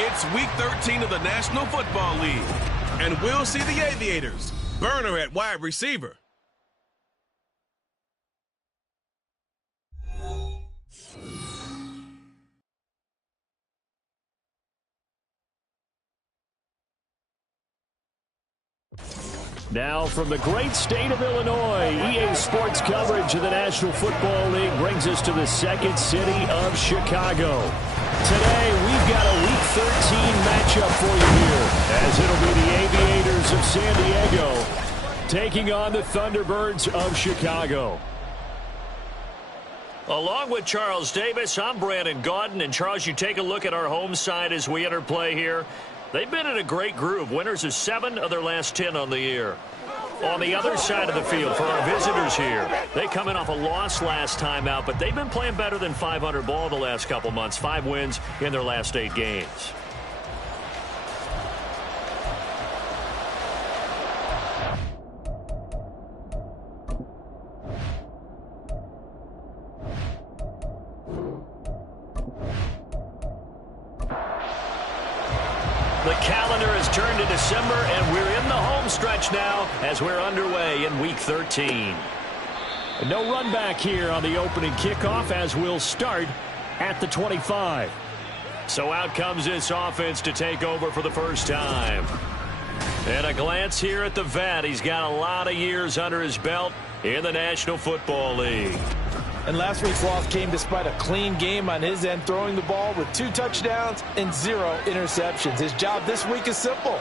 It's Week 13 of the National Football League, and we'll see the Aviators. Burner at wide receiver. Now from the great state of Illinois, EA Sports coverage of the National Football League brings us to the second city of Chicago. Today, we've got a Week 13 matchup for you here, as it'll be the Aviators of San Diego taking on the Thunderbirds of Chicago. Along with Charles Davis, I'm Brandon Gaudin. And Charles, you take a look at our home side as we enter play here. They've been in a great groove. Winners of 7 of their last 10 on the year. On the other side of the field for our visitors here, they come in off a loss last time out, but they've been playing better than 500 ball the last couple months. 5 wins in their last 8 games. The calendar has turned to December, and we're in the home stretch now as we're underway in Week 13. No run back here on the opening kickoff as we'll start at the 25. So out comes this offense to take over for the first time. And a glance here at the vet. He's got a lot of years under his belt in the National Football League. And last week's loss came despite a clean game on his end, throwing the ball with 2 touchdowns and 0 interceptions. His job this week is simple.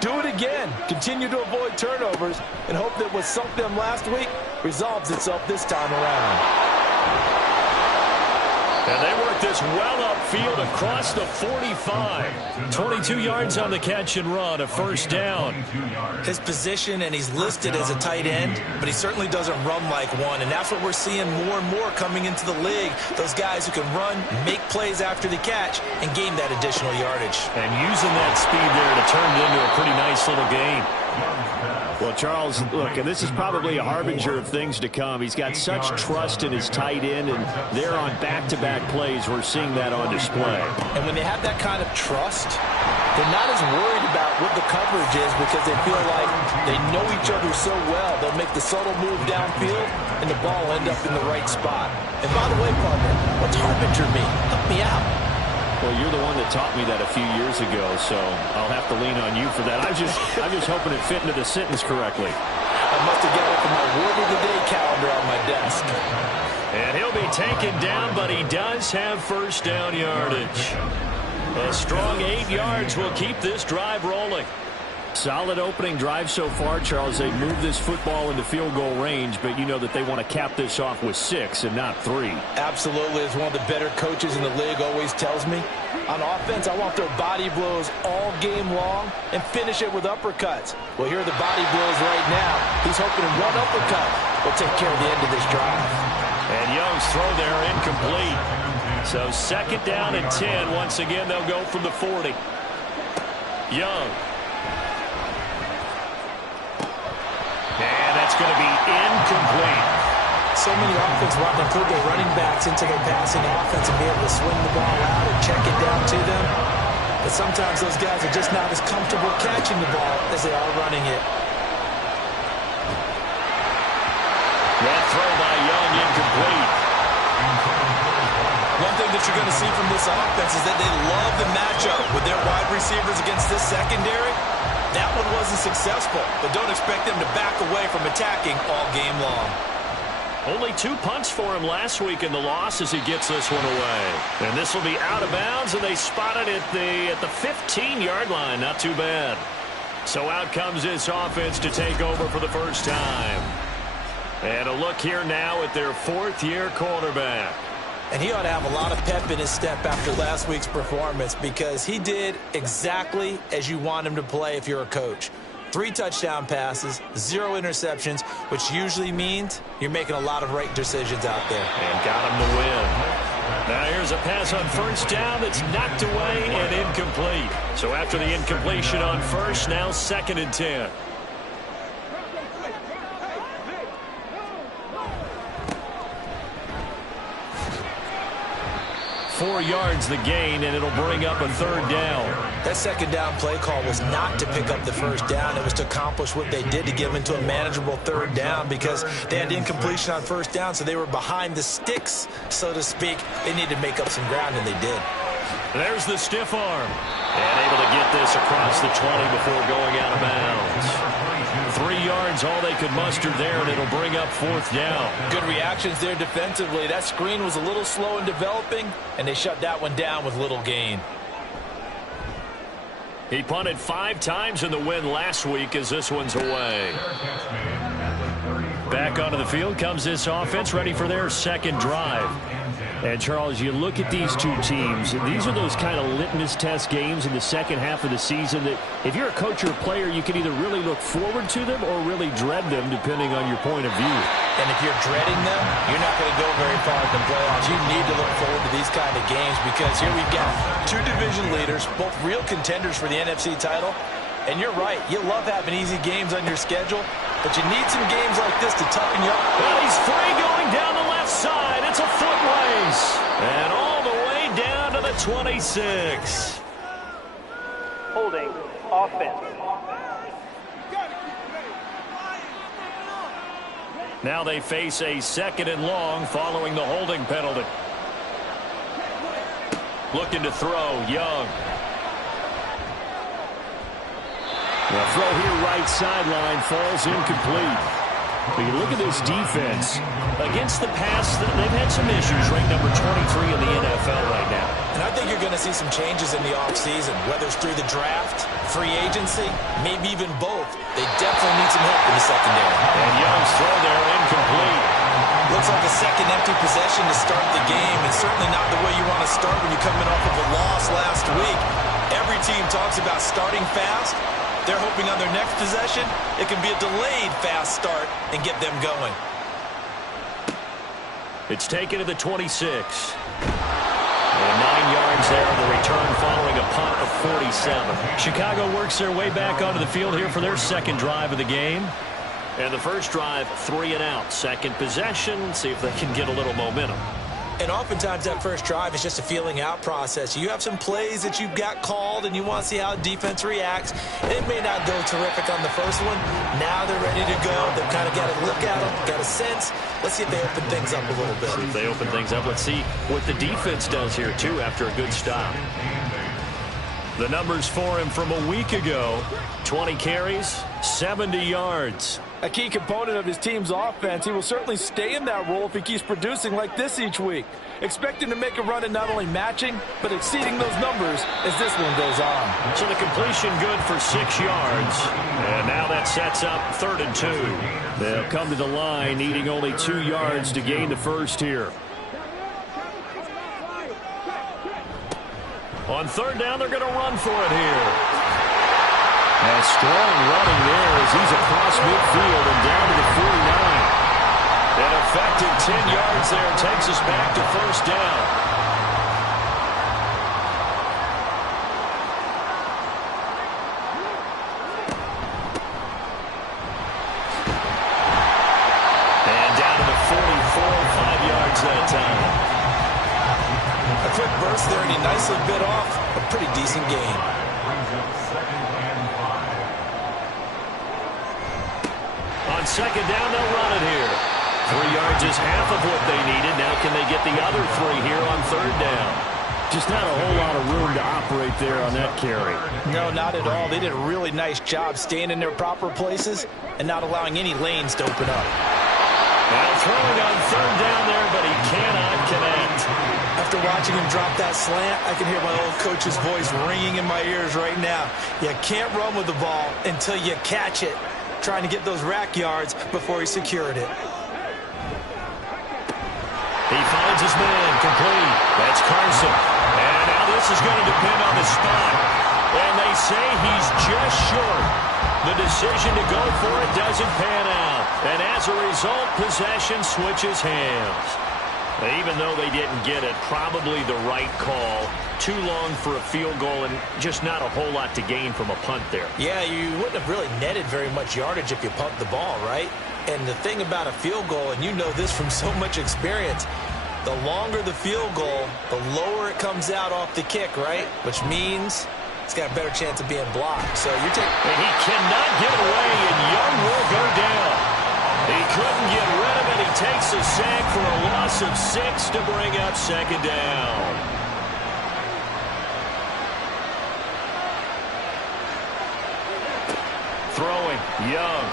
Do it again. Continue to avoid turnovers and hope that what sunk them last week resolves itself this time around. And they work this well upfield across the 45. 22 yards on the catch and run, a first down. His position, and he's listed as a tight end, but he certainly doesn't run like one, and that's what we're seeing more and more coming into the league. Those guys who can run, make plays after the catch, and gain that additional yardage. And using that speed there to turn it into a pretty nice little gain. Well, Charles, look, and this is probably a harbinger of things to come. He's got such trust in his tight end, and they're on back-to-back plays. We're seeing that on display. And when they have that kind of trust, they're not as worried about what the coverage is because they feel like they know each other so well. They'll make the subtle move downfield, and the ball will end up in the right spot. And by the way, partner, what's harbinger mean? Help me out. Well, you're the one that taught me that a few years ago, so I'll have to lean on you for that. I'm just hoping it fit into the sentence correctly. I must have got it from my word of the day calendar on my desk. And he'll be taken down, but he does have first down yardage. A strong 8 yards will keep this drive rolling. Solid opening drive so far, Charles. They moved this football into field goal range, but you know that they want to cap this off with 6 and not 3. Absolutely. As one of the better coaches in the league always tells me, on offense, I want their body blows all game long and finish it with uppercuts. Well, here are the body blows right now. He's hoping one uppercut will take care of the end of this drive. And Young's throw there incomplete. So second down and 10. Once again, they'll go from the 40. Young. And that's going to be incomplete. So many offenses want to include their running backs into their passing offense and be able to swing the ball out and check it down to them. But sometimes those guys are just not as comfortable catching the ball as they are running it. That throw by Young incomplete. One thing that you're going to see from this offense is that they love the matchup with their wide receivers against this secondary. That one wasn't successful, but don't expect them to back away from attacking all game long. Only 2 punts for him last week in the loss as he gets this one away. And this will be out of bounds, and they spot it at the 15-yard line. Not too bad. So out comes this offense to take over for the first time. And a look here now at their 4th-year quarterback. And he ought to have a lot of pep in his step after last week's performance because he did exactly as you want him to play if you're a coach. 3 touchdown passes, 0 interceptions, which usually means you're making a lot of right decisions out there. And got him to win. Now here's a pass on first down that's knocked away and incomplete. So after the incompletion on first, now 2nd and 10. 4 yards the gain, and it'll bring up a 3rd down. That 2nd down play call was not to pick up the 1st down. It was to accomplish what they did, to get them into a manageable 3rd down, because they had incompletion on 1st down, so they were behind the sticks, so to speak. They needed to make up some ground, and they did. There's the stiff arm. And able to get this across the 20 before going out of bounds. 3 yards, all they could muster there, and it'll bring up 4th down. Good reactions there defensively. That screen was a little slow in developing, and they shut that one down with little gain. He punted 5 times in the win last week as this one's away. Back onto the field comes this offense, ready for their 2nd drive. And, Charles, you look at these two teams, these are those kind of litmus test games in the second half of the season that if you're a coach or a player, you can either really look forward to them or really dread them, depending on your point of view. And if you're dreading them, you're not going to go very far in the playoffs. You need to look forward to these kind of games, because here we've got 2 division leaders, both real contenders for the NFC title. And you're right, you love having easy games on your schedule, but you need some games like this to toughen you up. Well, he's free going down the left side. It's a foot race. And all the way down to the 26. Holding offense. Now they face a 2nd and long following the holding penalty. Looking to throw, Young. The throw here right sideline falls incomplete. But you look at this defense. Against the pass, they've had some issues. Ranked number 23 in the NFL right now. And I think you're going to see some changes in the offseason, whether it's through the draft, free agency, maybe even both. They definitely need some help in the secondary. And Young's throw there incomplete. Looks like a second empty possession to start the game, and certainly not the way you want to start when you're coming off of a loss last week. Every team talks about starting fast. They're hoping on their next possession, it can be a delayed fast start and get them going. It's taken to the 26. And 9 yards there on the return following a punt of 47. Chicago works their way back onto the field here for their 2nd drive of the game. And the first drive, 3 and out. 2nd possession, see if they can get a little momentum. And oftentimes that first drive is just a feeling out process. You have some plays that you've got called and you want to see how defense reacts. It may not go terrific on the first one. Now they're ready to go. They've kind of got a look at them, got a sense. Let's see if they open things up a little bit. See if they open things up. Let's see what the defense does here, too, after a good stop. The numbers for him from a week ago. 20 carries, 70 yards. A key component of his team's offense. He will certainly stay in that role if he keeps producing like this each week. Expecting to make a run at not only matching, but exceeding those numbers as this one goes on. So the completion good for 6 yards. And now that sets up 3rd and 2. They'll come to the line needing only 2 yards to gain the first here. On 3rd down, they're going to run for it here. And strong running there as he's across midfield and down to the 49. An effective 10 yards there takes us back to 1st down. And down to the 44, 5 yards that time. A quick burst there, and he nicely bit off a pretty decent gain. On 2nd down, they'll run it here. 3 yards is half of what they needed. Now can they get the other 3 here on 3rd down? Just not a whole lot of room to operate there on that carry. No, not at all. They did a really nice job staying in their proper places and not allowing any lanes to open up. Now throwing on 3rd down there, but he cannot connect. After watching him drop that slant, I can hear my old coach's voice ringing in my ears right now. You can't run with the ball until you catch it. Trying to get those rack yards before he secured it. He finds his man, complete. That's Carson. And now this is going to depend on the spot. And they say he's just short. The decision to go for it doesn't pan out. And as a result, possession switches hands. Even though they didn't get it, probably the right call. Too long for a field goal and just not a whole lot to gain from a punt there. Yeah, you wouldn't have really netted very much yardage if you punt the ball, right? And the thing about a field goal, and you know this from so much experience, The longer the field goal, the lower it comes out off the kick, right? Which means it's got a better chance of being blocked. So you're taking... And he cannot get away, and Young will go down. He couldn't get rid of it. He takes a sack for a loss of 6 to bring up second down. Throwing, Young.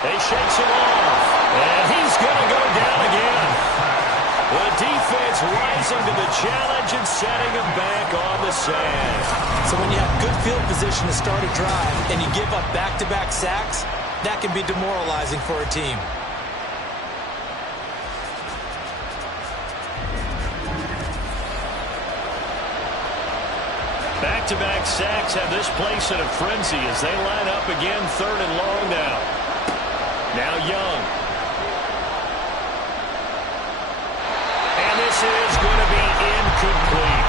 He shakes him off, and he's going to go down again. The defense rising to the challenge and setting him back on the sack. So when you have good field position to start a drive and you give up back-to-back sacks, that can be demoralizing for a team. Back-to-back sacks have this place in a frenzy as they line up again, 3rd and long now. Now Young. And this is going to be incomplete.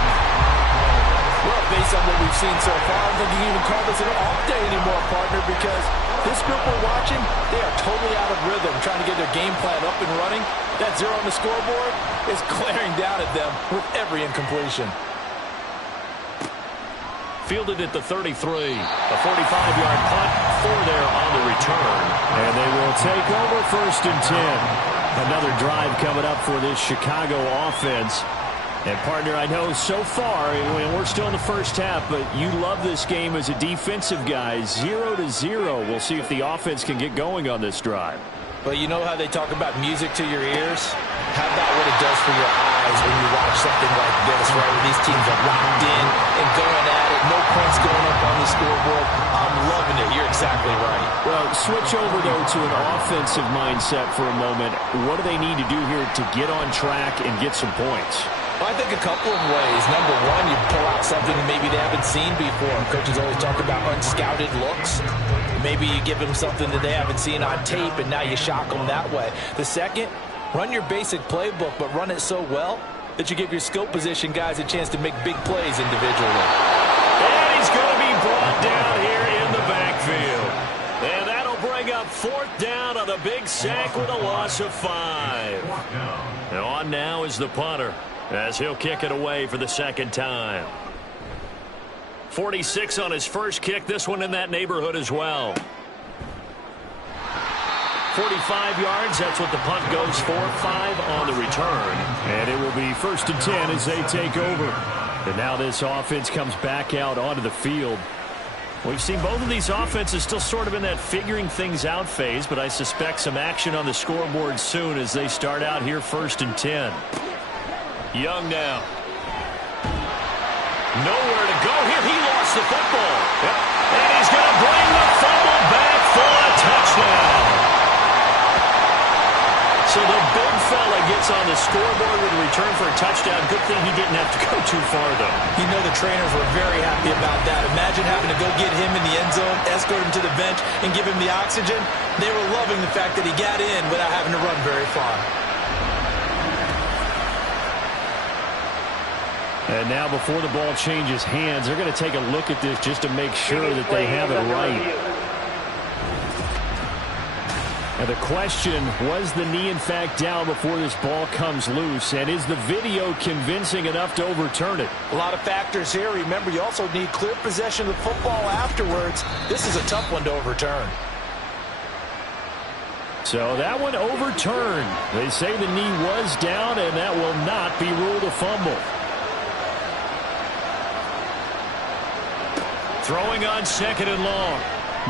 Well, based on what we've seen so far, I don't think you can even call this an off day anymore, partner, because this group we're watching, they are totally out of rhythm, trying to get their game plan up and running. That 0 on the scoreboard is glaring down at them with every incompletion. Fielded at the 33. A 45-yard punt, 4 there on the return. And they will take over 1st and 10. Another drive coming up for this Chicago offense. And, partner, I know so far, we're still in the first half, but you love this game as a defensive guy. 0-0. We'll see if the offense can get going on this drive. But you know how they talk about music to your ears? How about what it does for your eyes when you watch something like this, right? Where these teams are locked in and going at it. No points going up on the scoreboard. I'm loving it. You're exactly right. Well, switch over, though, to an offensive mindset for a moment. What do they need to do here to get on track and get some points? Well, I think a couple of ways. Number one, you pull out something maybe they haven't seen before. Coaches always talk about unscouted looks. Maybe you give them something that they haven't seen on tape, and now you shock them that way. The second, run your basic playbook, but run it so well that you give your skill position guys a chance to make big plays individually. And he's going to be brought down here in the backfield. And that'll bring up 4th down on a big sack with a loss of 5. And on now is the punter, as he'll kick it away for the 2nd time. 46 on his first kick, this one in that neighborhood as well. 45 yards, that's what the punt goes for. 5 on the return. And it will be 1st and 10 as they take over. And now this offense comes back out onto the field. We've seen both of these offenses still sort of in that figuring things out phase, but I suspect some action on the scoreboard soon as they start out here 1st and 10. Young now. Nowhere to go here. He lost the football. Yep. And he's going to bring the fumble back for a touchdown. So the big fella gets on the scoreboard with a return for a touchdown. Good thing he didn't have to go too far, though. You know the trainers were very happy about that. Imagine having to go get him in the end zone, escort him to the bench, and give him the oxygen. They were loving the fact that he got in without having to run very far. And now before the ball changes hands, they're going to take a look at this just to make sure that they have it right. And the question, was the knee in fact down before this ball comes loose? And is the video convincing enough to overturn it? A lot of factors here. Remember, you also need clear possession of the football afterwards. This is a tough one to overturn. So that one overturned. They say the knee was down, and that will not be ruled a fumble. Throwing on 2nd and long.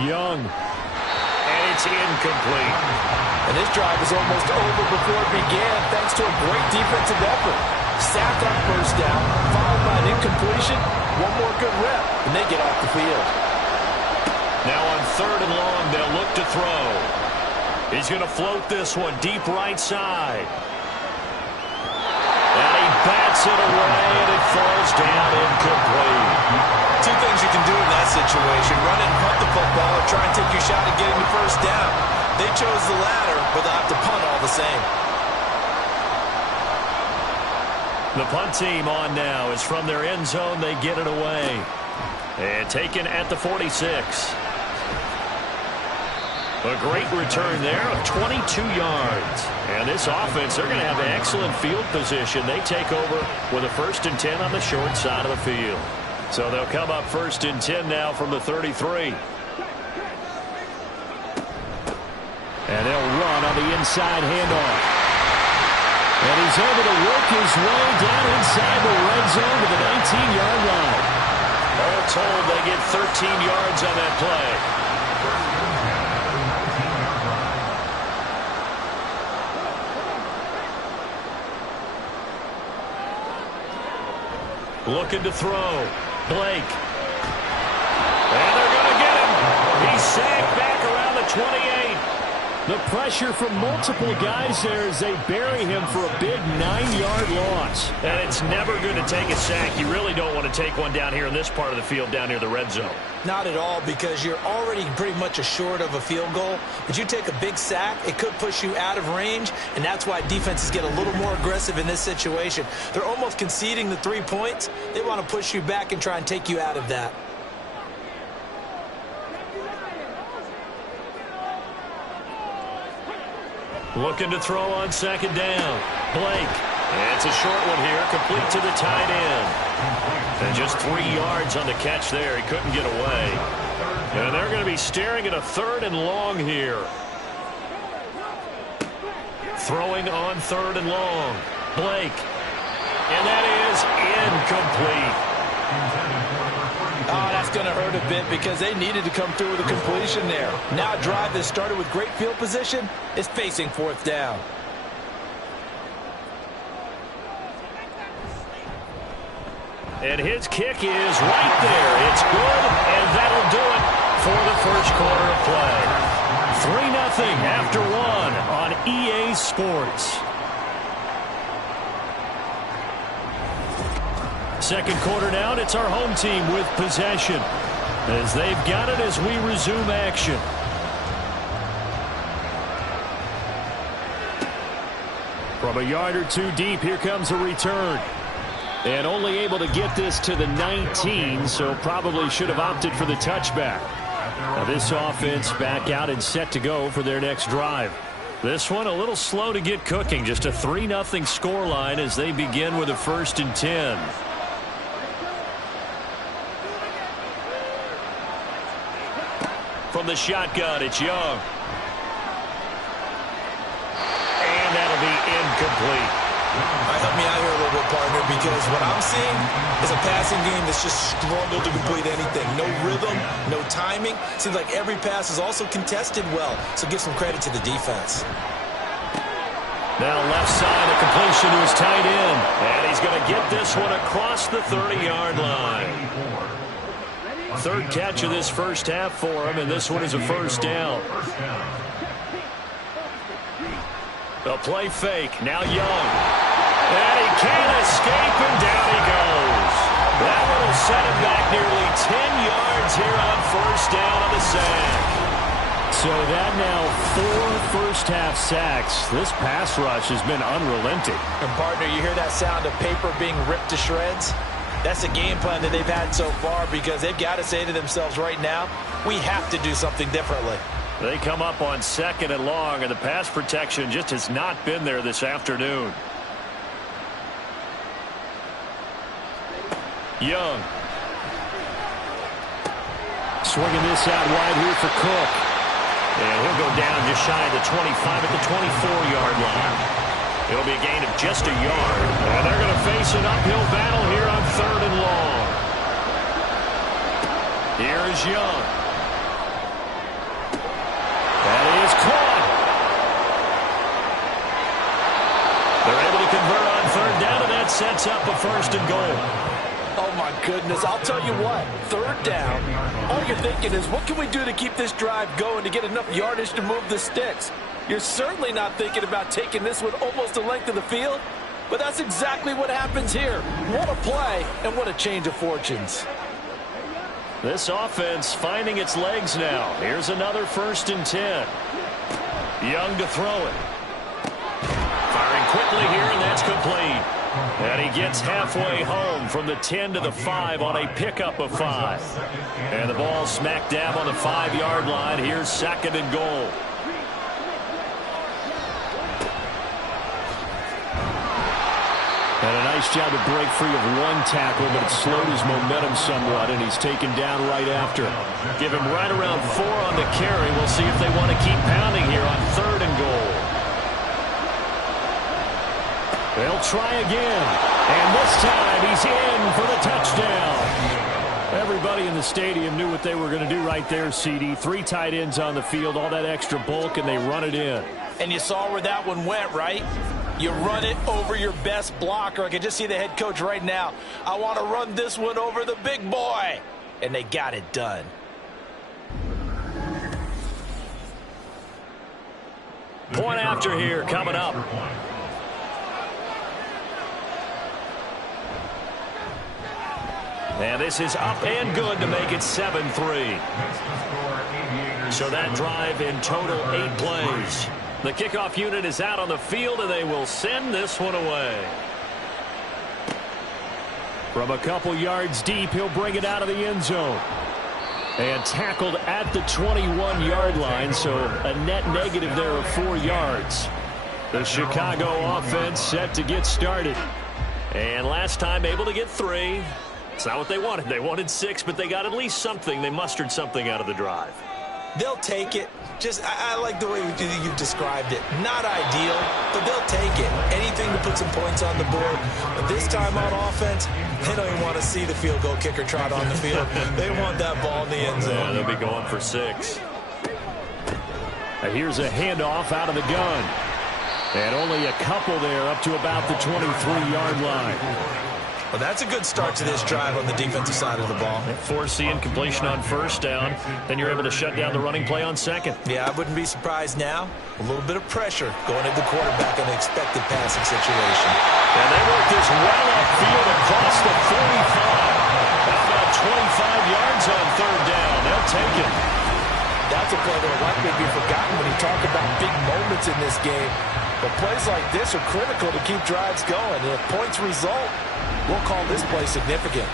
Young. And it's incomplete. And this drive is almost over before it began thanks to a great defensive effort. Sack on 1st down, followed by an incompletion. One more good rep, and they get off the field. Now on 3rd and long, they'll look to throw. He's going to float this one deep right side. And he bats it away, and it falls down incomplete. 2 things you can do in that situation: run and punt the football, or try and take your shot at getting the 1st down. They chose the latter, but they'll have to punt all the same. The punt team on now is from their end zone. They get it away. And taken at the 46. A great return there of 22 yards. And this offense, they're going to have excellent field position. They take over with a 1st and 10 on the short side of the field. So they'll come up 1st and 10 now from the 33. And they'll run on the inside handoff. And he's able to work his way down inside the red zone to the 19-yard line. All told, they get 13 yards on that play. Looking to throw. Blake. And they're going to get him. He's sacked back around the 28. The pressure from multiple guys there as they bury him for a big 9-yard loss. And it's never good to take a sack. You really don't want to take one down here in this part of the field down near the red zone. Not at all, because you're already pretty much assured of a field goal. But you take a big sack, it could push you out of range, and that's why defenses get a little more aggressive in this situation. They're almost conceding the 3 points. They want to push you back and try and take you out of that. Looking to throw on 2nd down. Blake. And it's a short one here, complete to the tight end. And just 3 yards on the catch there. He couldn't get away. And they're going to be staring at a 3rd and long here. Throwing on 3rd and long. Blake. And that is incomplete. Oh, that's going to hurt a bit because they needed to come through with a completion there. Now a drive that started with great field position is facing 4th down. And his kick is right there. It's good, and that'll do it for the first quarter of play. 3-0 after 1 on EA Sports. Second quarter now, and it's our home team with possession as they've got it as we resume action. From a yard or two deep, here comes a return. And only able to get this to the 19, so probably should have opted for the touchback. Now this offense back out and set to go for their next drive. This one a little slow to get cooking. Just a 3-0 scoreline as they begin with a 1st and 10. From the shotgun, it's Young. And that'll be incomplete. All right, help me out here a little bit, partner, because what I'm seeing is a passing game that's just struggled to complete anything. No rhythm, no timing. Seems like every pass is also contested well, so give some credit to the defense. Now left side, a completion to his tight end. And he's going to get this one across the 30-yard line. 3rd catch of this first half for him, and this one is a 1st down. A play fake. Now Young. And he can't escape, and down he goes. That one will set him back nearly 10 yards here on 1st down on the sack. So that now 4 first-half sacks. This pass rush has been unrelenting. And, partner, you hear that sound of paper being ripped to shreds? That's a game plan that they've had so far because they've got to say to themselves right now, we have to do something differently. They come up on 2nd and long, and the pass protection just has not been there this afternoon. Young. Swinging this out wide here for Cook. And he'll go down just shy of the 25 at the 24-yard line. It'll be a gain of just a yard. And they're going to face an uphill battle here on 3rd and long. Here is Young. That is caught. They're able to convert on 3rd down, and that sets up a 1st and goal. Oh, my goodness. I'll tell you what. 3rd down, all you're thinking is, what can we do to keep this drive going to get enough yardage to move the sticks? You're certainly not thinking about taking this one almost the length of the field, but that's exactly what happens here. What a play, and what a change of fortunes. This offense finding its legs now. Here's another 1st and 10. Young to throw it. Firing quickly here, and that's complete. And he gets halfway home from the 10 to the 5 on a pickup of 5. And the ball smack dab on the 5-yard line. Here's 2nd and goal. And a nice job to break free of one tackle, but it slowed his momentum somewhat, and he's taken down right after. Give him right around 4 on the carry. We'll see if they want to keep pounding here on 3rd and goal. They'll try again, and this time he's in for the touchdown. Everybody in the stadium knew what they were going to do right there, CD. 3 tight ends on the field, all that extra bulk, and they run it in. And you saw where that one went, right? You run it over your best blocker. I can just see the head coach right now. I want to run this one over the big boy. And they got it done. Point after here coming up. And this is up and good to make it 7-3. So that drive in total 8 plays. The kickoff unit is out on the field, and they will send this one away. From a couple yards deep, he'll bring it out of the end zone. And tackled at the 21-yard line, so a net negative there of 4 yards. The Chicago offense set to get started. And last time able to get 3. It's not what they wanted. They wanted 6, but they got at least something. They mustered something out of the drive. They'll take it. I like the way you've described it. Not ideal, but they'll take it. Anything to put some points on the board. But this time on offense, they don't even want to see the field goal kicker trot on the field. They want that ball in the end zone. Yeah, they'll be going for 6. Here's a handoff out of the gun. And only a couple there up to about the 23-yard line. Well, that's a good start to this drive on the defensive side of the ball. Forcing incompletion on 1st down. Then you're able to shut down the running play on 2nd. Yeah, I wouldn't be surprised now. A little bit of pressure going into the quarterback in an expected passing situation. And they work this well upfield across the 45. How about 25 yards on 3rd down? They'll take it. That's a play that will likely be forgotten when you talk about big moments in this game. But plays like this are critical to keep drives going. And if points result, we'll call this play significant.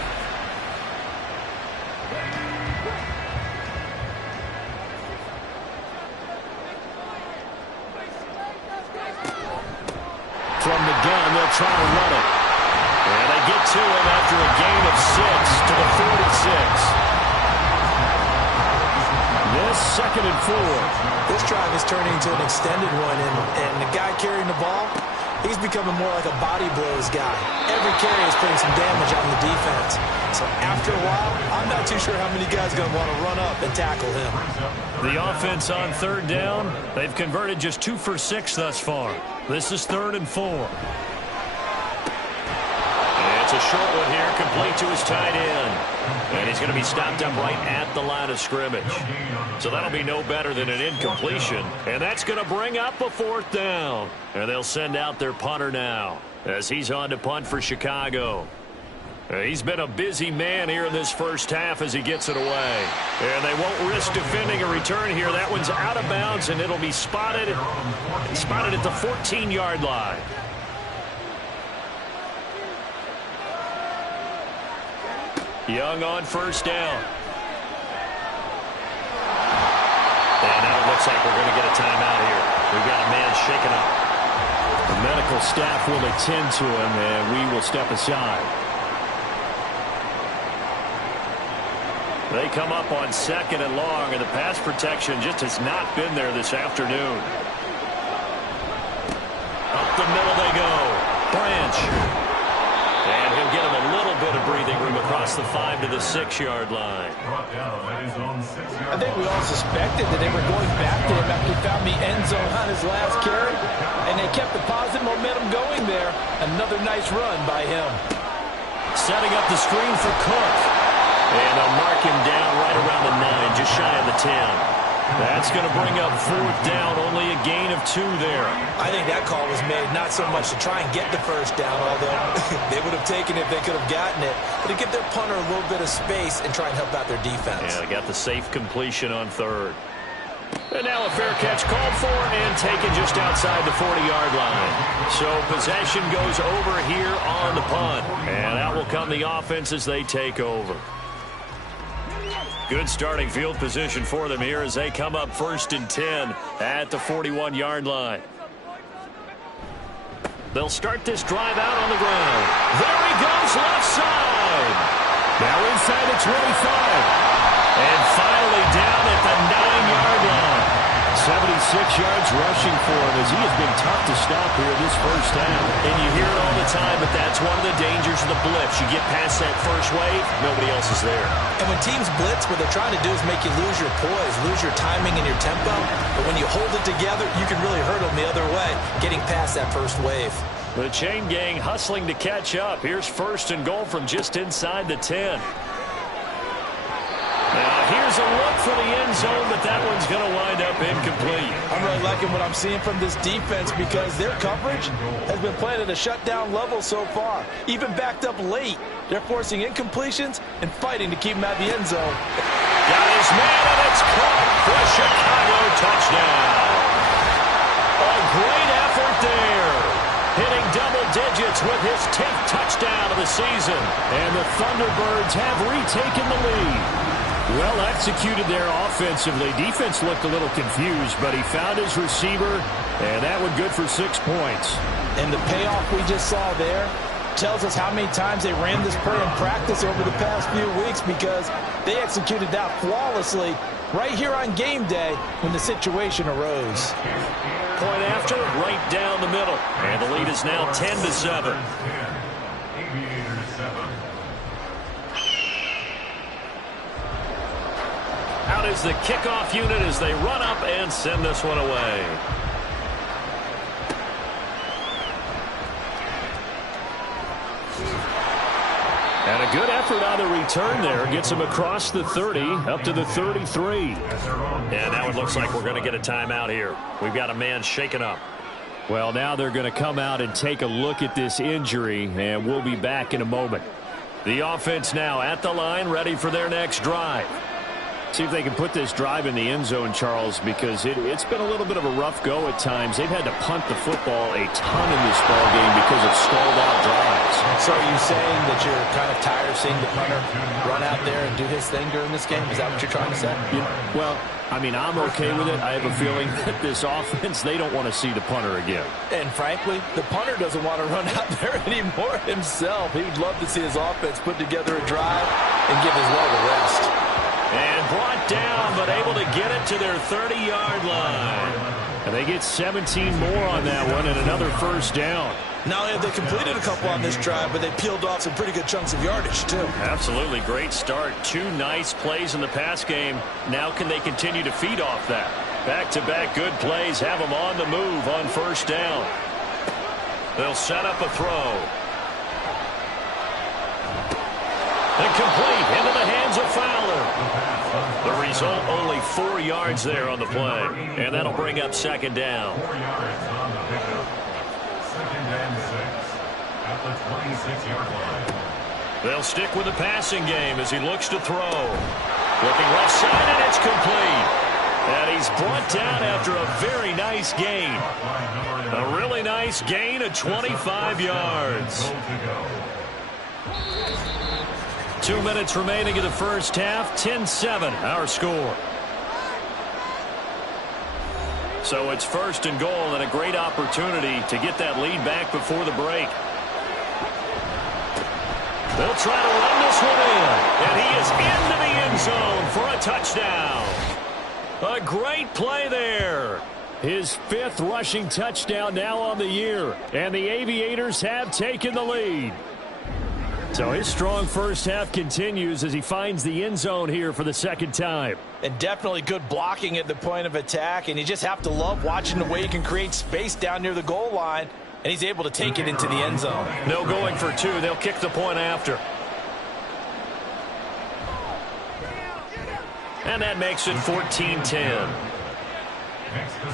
From the gun, they'll try to run it. And they get to him after a gain of 6 to the 46. This 2nd and 4. This drive is turning into an extended one, and the guy carrying the ball, he's becoming more like a body blows guy. Every carry is putting some damage on the defense. So after a while, I'm not too sure how many guys are going to want to run up and tackle him. The offense on 3rd down, they've converted just 2 for 6 thus far. This is 3rd and 4. And it's a short one here, complete to his tight end. And he's going to be stopped up right at the line of scrimmage. So that'll be no better than an incompletion. And that's going to bring up a 4th down. And they'll send out their punter now as he's on to punt for Chicago. He's been a busy man here in this first half as he gets it away. And they won't risk defending a return here. That one's out of bounds, and it'll be spotted at the 14-yard line. Young on 1st down. And now it looks like we're going to get a timeout here. We've got a man shaken up. The medical staff will attend to him, and we will step aside. They come up on 2nd and long, and the pass protection just has not been there this afternoon. Up the middle they go. Branch. And he'll get him a little bit of breathing room across the 5 to the 6-yard line. I think we all suspected that they were going back to him after he found the end zone on his last carry. And they kept the positive momentum going there. Another nice run by him. Setting up the screen for Cook. And they'll mark him down right around the 9, just shy of the 10. That's going to bring up 4th down, only a gain of 2 there. I think that call was made not so much to try and get the 1st down, although they would have taken it if they could have gotten it, but to give their punter a little bit of space and try and help out their defense. Yeah, they got the safe completion on 3rd. And now a fair catch called for and taken just outside the 40-yard line. So possession goes over here on the punt. And out will come the offense as they take over. Good starting field position for them here as they come up 1st and 10 at the 41-yard line. They'll start this drive out on the ground. There he goes, left side. Now inside the 25. And finally down at the 9-yard line. 76 yards rushing for him as he has been tough to stop here this first half. And you hear it all the time, but that's one of the dangers of the blitz. You get past that first wave, nobody else is there. And when teams blitz, what they're trying to do is make you lose your poise, lose your timing and your tempo. But when you hold it together, you can really hurt them the other way, getting past that first wave. The chain gang hustling to catch up. Here's 1st and goal from just inside the 10. Now here's a look for the end zone, but that one's going to wind up incomplete. I'm really liking what I'm seeing from this defense because their coverage has been playing at a shutdown level so far. Even backed up late, they're forcing incompletions and fighting to keep him out of the end zone. Got his man, and it's caught for a Chicago touchdown. A great effort there. Hitting double digits with his 10th touchdown of the season. And the Thunderbirds have retaken the lead. Well executed there offensively. Defense looked a little confused, but he found his receiver, and that one good for 6 points. And the payoff we just saw there tells us how many times they ran this play in practice over the past few weeks because they executed that flawlessly right here on game day when the situation arose. Point after, right down the middle. And the lead is now 10-7. Out is the kickoff unit as they run up and send this one away. And a good effort on the return there. Gets him across the 30, up to the 33. And now it looks like we're going to get a timeout here. We've got a man shaken up. Well, now they're going to come out and take a look at this injury, and we'll be back in a moment. The offense now at the line, ready for their next drive. See if they can put this drive in the end zone, Charles, because it's been a little bit of a rough go at times. They've had to punt the football a ton in this ball game because of stalled-out drives. So are you saying that you're kind of tired of seeing the punter run out there and do his thing during this game? Is that what you're trying to say? Well, I mean, I'm okay with it. I have a feeling that this offense, they don't want to see the punter again. And frankly, the punter doesn't want to run out there anymore himself. He would love to see his offense put together a drive and give his leg a rest. And brought down, but able to get it to their 30-yard line. And they get 17 more on that one and another first down. Not only have they completed a couple on this drive, but they peeled off some pretty good chunks of yardage, too. Absolutely. Great start. 2 nice plays in the pass game. Now can they continue to feed off that? Back-to-back good plays have them on the move on first down. They'll set up a throw. And complete into the hands of Fowler. The result, only 4 yards there on the play. And that'll bring up second down. 4 yards on the pickup. 2nd and 6 at the 26-yard line. They'll stick with the passing game as he looks to throw. Looking left side, and it's complete. And he's brought down after a very nice gain. A really nice gain of 25 yards. 2 minutes remaining in the first half. 10-7, our score. So it's 1st and goal and a great opportunity to get that lead back before the break. They'll try to run this one in. And he is into the end zone for a touchdown. A great play there. His 5th rushing touchdown now on the year. And the Aviators have taken the lead. So his strong first half continues as he finds the end zone here for the 2nd time. And definitely good blocking at the point of attack. And you just have to love watching the way he can create space down near the goal line. And he's able to take it into the end zone. No going for 2. They'll kick the point after. And that makes it 14-10.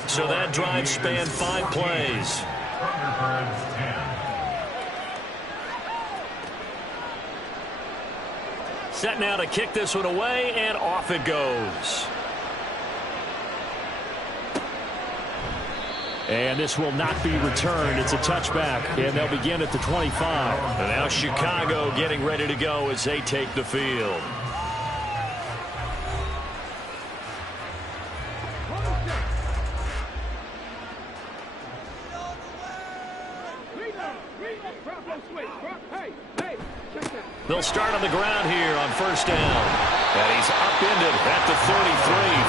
So that drive spanned 5 plays. Thunderbirds 10. Set now to kick this one away, and off it goes. And this will not be returned. It's a touchback, and they'll begin at the 25. And now Chicago getting ready to go as they take the field. They'll start on the ground here on first down. And he's upended at the 33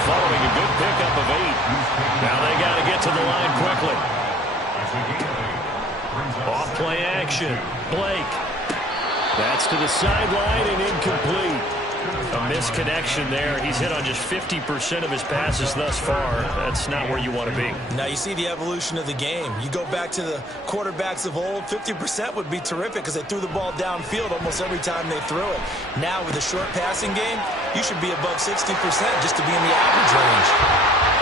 following a good pickup of 8. Now they got to get to the line quickly. Off play action. Blake. That's to the sideline and incomplete. A misconnection there. He's hit on just 50% of his passes thus far. That's not where you want to be. Now you see the evolution of the game. You go back to the quarterbacks of old, 50% would be terrific because they threw the ball downfield almost every time they threw it. Now with a short passing game, you should be above 60% just to be in the average range.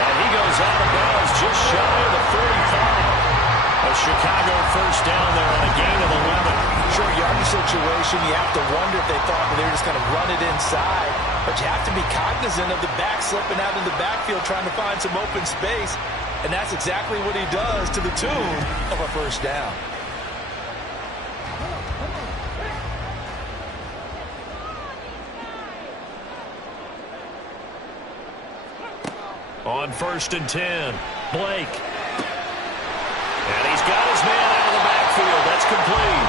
And he goes out of bounds just shy of the 45. A Chicago first down there on a gain of 11. Short yardage situation, you have to wonder if they thought they were just going to run it inside. But you have to be cognizant of the back slipping out of the backfield trying to find some open space. And that's exactly what he does to the tune of a first down. On first and 10, Blake. And he's got his man out of the backfield. That's complete.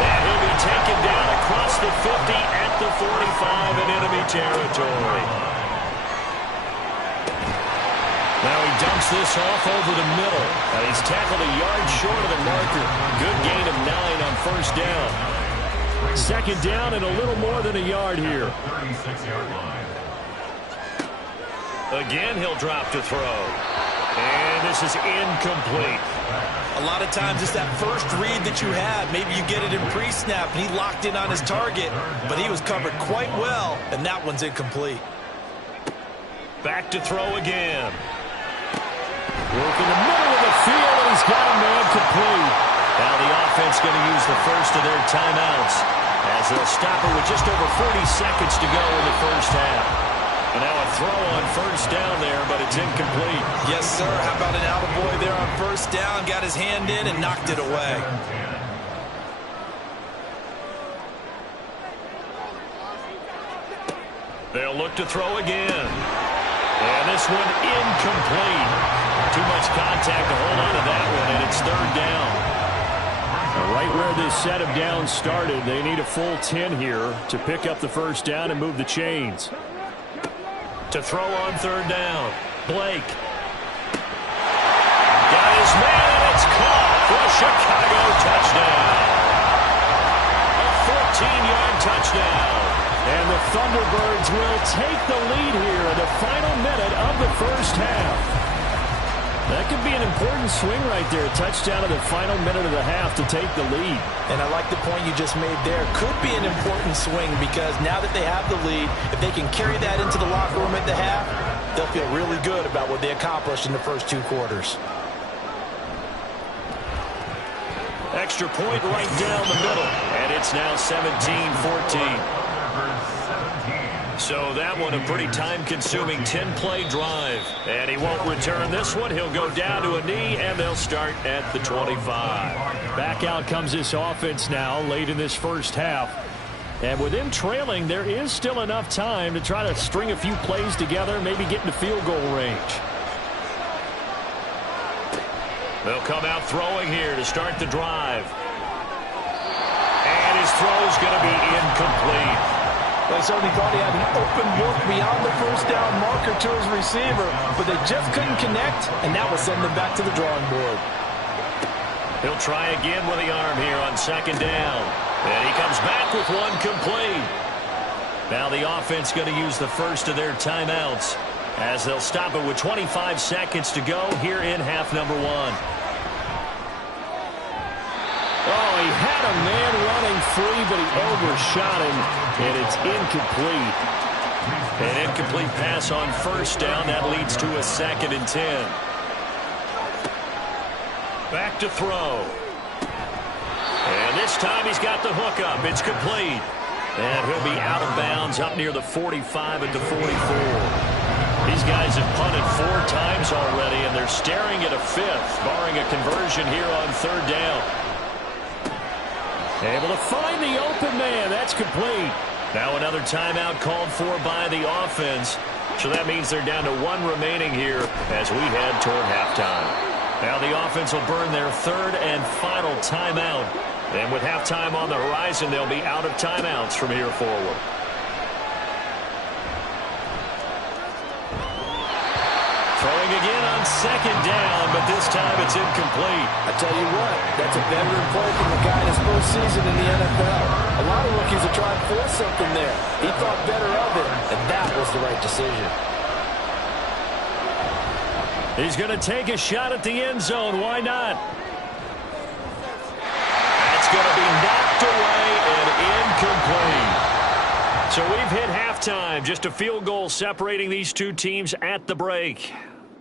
And he'll be taken down across the 50 at the 45 in enemy territory. Now he dumps this off over the middle. And he's tackled a yard short of the marker. Good gain of 9 on first down. Second down and a little more than a yard here. 36-yard line. Again, he'll drop to throw. And this is incomplete. A lot of times it's that first read that you have. Maybe you get it in pre-snap and he locked in on his target, but he was covered quite well, and that one's incomplete. Back to throw again. Work in the middle of the field, and he's got a man complete. Now the offense going to use the first of their timeouts as they'll stop it with just over 40 seconds to go in the first half. And now a throw on first down there, but it's incomplete. Yes, sir. How about an attaboy there on first down? Got his hand in and knocked it away. They'll look to throw again. And this one incomplete. Too much contact to hold on to that one, and it's third down. Right where this set of downs started, they need a full 10 here to pick up the first down and move the chains. To throw on third down, Blake. Got his man, and it's caught for a Chicago touchdown. A 14-yard touchdown. And the Thunderbirds will take the lead here in the final minute of the first half. That could be an important swing right there. A touchdown in the final minute of the half to take the lead. And I like the point you just made there. Could be an important swing because now that they have the lead, if they can carry that into the locker room at the half, they'll feel really good about what they accomplished in the first 2 quarters. Extra point right down the middle. And it's now 17-14. So that one a pretty time-consuming 10-play drive. And he won't return this one. He'll go down to a knee, and they'll start at the 25. Back out comes this offense now late in this first half. And with them trailing, there is still enough time to try to string a few plays together, maybe get into field goal range. They'll come out throwing here to start the drive. And his throw's going to be incomplete. They certainly thought he had an open look beyond the first down marker to his receiver, but they just couldn't connect, and that will send them back to the drawing board. He'll try again with the arm here on second down. And he comes back with one complete. Now the offense going to use the first of their timeouts as they'll stop it with 25 seconds to go here in half number 1. Oh, he had a man running free, but he overshot him, and it's incomplete. An incomplete pass on first down. That leads to a 2nd and 10. Back to throw. And this time he's got the hook up. It's complete. And he'll be out of bounds up near the 45 at the 44. These guys have punted 4 times already, and they're staring at a 5th, barring a conversion here on 3rd down. Able to find the open man. That's complete. Now another timeout called for by the offense. So that means they're down to 1 remaining here as we head toward halftime. Now the offense will burn their 3rd and final timeout. And with halftime on the horizon, they'll be out of timeouts from here forward. Throwing again on 2nd down, but this time it's incomplete. I tell you what, that's a veteran play from the guy in his first season in the NFL. A lot of rookies are trying to force something there. He thought better of it, and that was the right decision. He's going to take a shot at the end zone. Why not? That's going to be knocked away and incomplete. So we've hit halftime. Just a field goal separating these 2 teams at the break.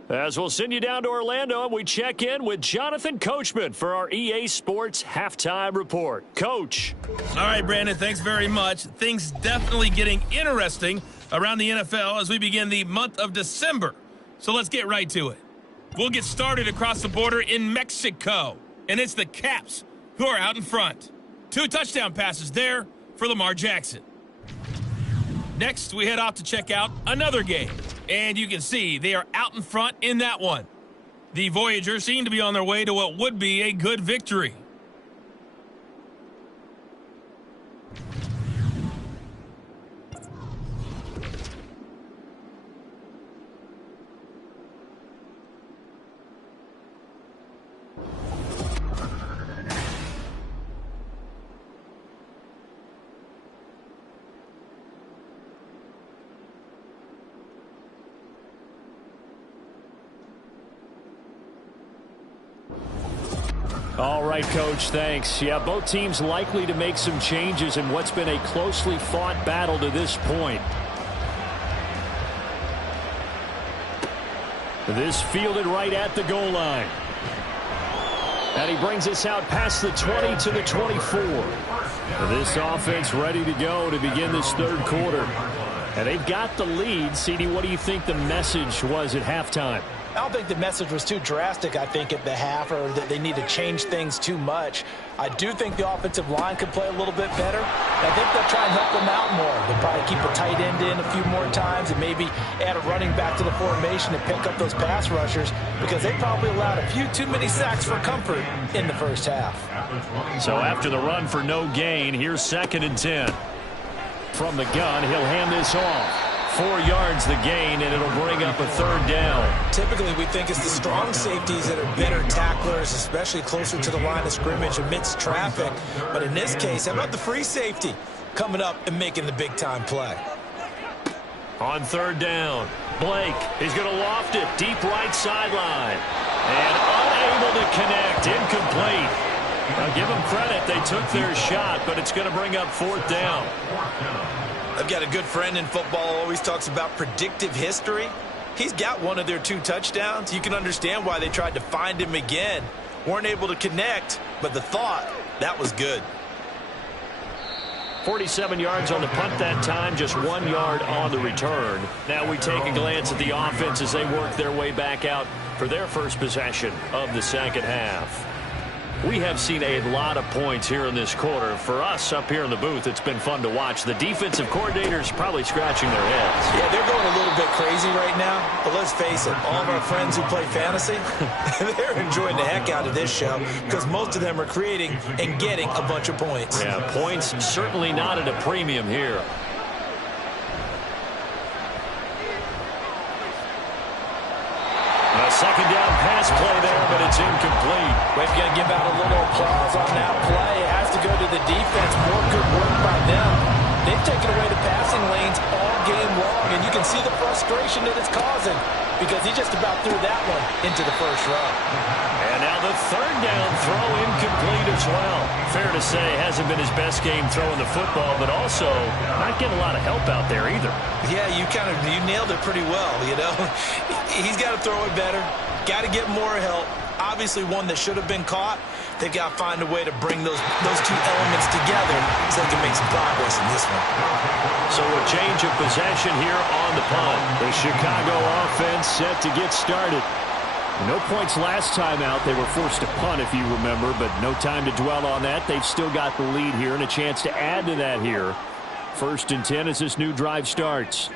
As we'll send you down to Orlando, and we check in with Jonathan Coachman for our EA Sports Halftime Report. Coach. All right, Brandon, thanks very much. Things definitely getting interesting around the NFL as we begin the month of December. So let's get right to it. We'll get started across the border in Mexico, and it's the Caps who are out in front. 2 touchdown passes there for Lamar Jackson. Next, we head off to check out another game. And you can see they are out in front in that one. The Voyagers seem to be on their way to what would be a good victory. All right, Coach, thanks. Yeah, both teams likely to make some changes in what's been a closely fought battle to this point. This fielded right at the goal line. And he brings us out past the 20 to the 24. This offense ready to go to begin this 3rd quarter. And they've got the lead. CD, what do you think the message was at halftime? I don't think the message was too drastic, I think, at the half, or that they need to change things too much. I do think the offensive line could play a little bit better. I think they'll try and help them out more. They'll probably keep a tight end in a few more times and maybe add a running back to the formation and pick up those pass rushers, because they probably allowed a few too many sacks for comfort in the first half. So after the run for no gain, here's 2nd and 10. From the gun, he'll hand this off. 4 yards the gain, and it'll bring up a 3rd down. Typically, we think it's the strong safeties that are better tacklers, especially closer to the line of scrimmage amidst traffic. But in this case, how about the free safety coming up and making the big-time play? On 3rd down, Blake, he's going to loft it deep right sideline. And unable to connect, incomplete. Now give them credit, they took their shot, but it's going to bring up 4th down. I've got a good friend in football, always talks about predictive history. He's got one of their 2 touchdowns. You can understand why they tried to find him again. Weren't able to connect, but the thought, that was good. 47 yards on the punt that time, just 1 yard on the return. Now we take a glance at the offense as they work their way back out for their first possession of the 2nd half. We have seen a lot of points here in this quarter. For us up here in the booth, it's been fun to watch. The defensive coordinators probably scratching their heads. Yeah, they're going a little bit crazy right now. But let's face it, all of our friends who play fantasy, they're enjoying the heck out of this show because most of them are creating and getting a bunch of points. Yeah, points certainly not at a premium here. A 2nd down pass play there, but it's incomplete. We're going to give out a little applause on that play. It has to go to the defense. More good work by them. They've taken away the passing lanes all game long, and you can see the frustration that it's causing because he just about threw that one into the first row. And now the 3rd down throw incomplete as well. Fair to say, hasn't been his best game throwing the football, but also not getting a lot of help out there either. Yeah, you nailed it pretty well, you know. He's got to throw it better, got to get more help. Obviously one that should have been caught, They've got to find a way to bring those two elements together so they can make some progress in this one. So a change of possession here on the punt. The Chicago offense set to get started. No points last time out. They were forced to punt, if you remember, but no time to dwell on that. They've still got the lead here and a chance to add to that here. 1st and 10 as this new drive starts.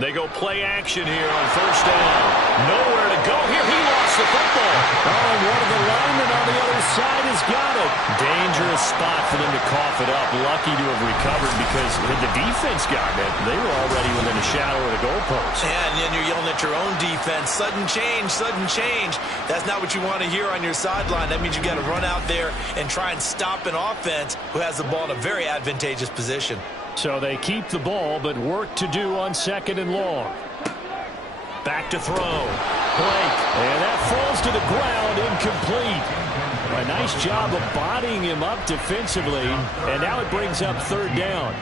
They go play action here on 1st down. Nowhere to go here. He lost the football. Oh, and one of the linemen on the other side has got it. Dangerous spot for them to cough it up. Lucky to have recovered because had the defense gotten it, they were already within a shadow of the goalpost. Yeah, and then you're yelling at your own defense. Sudden change, sudden change. That's not what you want to hear on your sideline. That means you got to run out there and try and stop an offense who has the ball in a very advantageous position. So they keep the ball, but work to do on 2nd and long. Back to throw. Blake. And that falls to the ground, incomplete. A nice job of bodying him up defensively. And now it brings up 3rd down.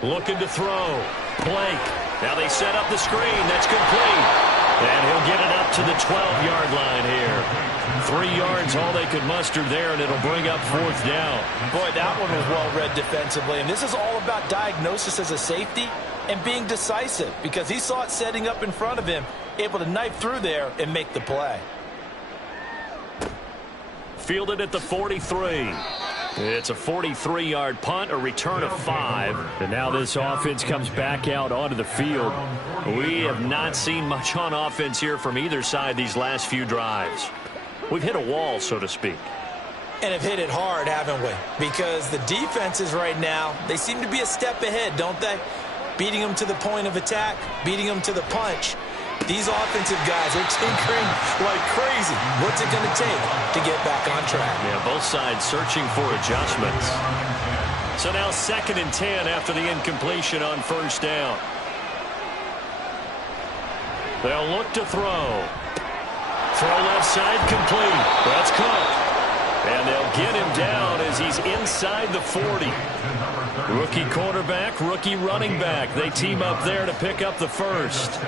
Looking to throw. Blake. Now they set up the screen. That's complete. And he'll get it up to the 12-yard line here. 3 yards, all they could muster there, and it'll bring up 4th down. Boy, that one was well read defensively. And this is all about diagnosis as a safety and being decisive because he saw it setting up in front of him, able to knife through there and make the play. Fielded at the 43. It's a 43-yard punt, a return of 5. And now this offense comes back out onto the field. We have not seen much on offense here from either side these last few drives. We've hit a wall, so to speak. And have hit it hard, haven't we? Because the defenses right now, they seem to be a step ahead, don't they? Beating them to the point of attack, beating them to the punch. These offensive guys are tinkering like crazy. What's it going to take to get back on track? Yeah, both sides searching for adjustments. So now 2nd and 10 after the incompletion on 1st down. They'll look to throw. Throw left side complete. That's Cook. And they'll get him down as he's inside the 40. Rookie quarterback, rookie running back. They team up there to pick up the 1st.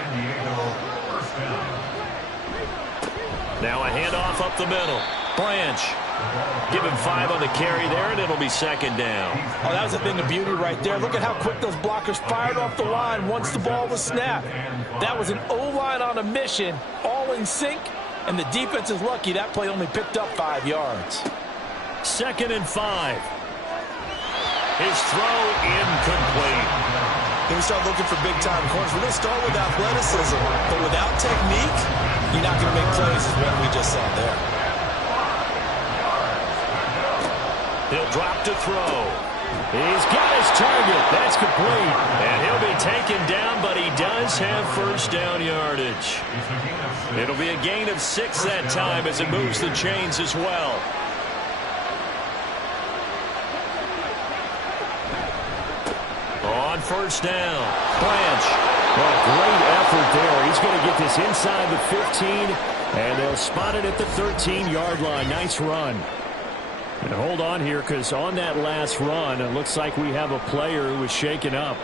Now a handoff up the middle. Branch. Give him 5 on the carry there, and it'll be 2nd down. Oh, that was a thing of beauty right there. Look at how quick those blockers fired off the line once the ball was snapped. That was an O-line on a mission, all in sync, and the defense is lucky that play only picked up 5 yards. 2nd and 5. His throw incomplete. Here we start looking for big-time corners. We're going to start with athleticism, but without technique, you're not going to make plays as what we just saw there. He'll drop to throw. He's got his target. That's complete. And he'll be taken down, but he does have 1st down yardage. It'll be a gain of 6 that time as it moves the chains as well. On 1st down, Branch. Well, great effort there. He's going to get this inside the 15, and they'll spot it at the 13-yard line. Nice run. And hold on here, because on that last run, it looks like we have a player who was shaken up.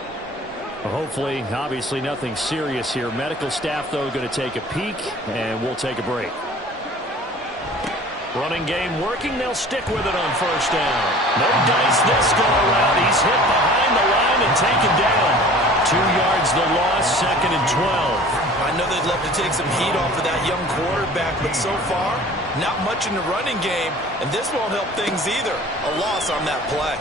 Hopefully, obviously, nothing serious here. Medical staff, though, going to take a peek, and we'll take a break. Running game working. They'll stick with it on 1st down. No dice this go around. He's hit behind the line and taken down. 2 yards the loss, 2nd and 12. I know they'd love to take some heat off of that young quarterback, but so far, not much in the running game, and this won't help things either. A loss on that play.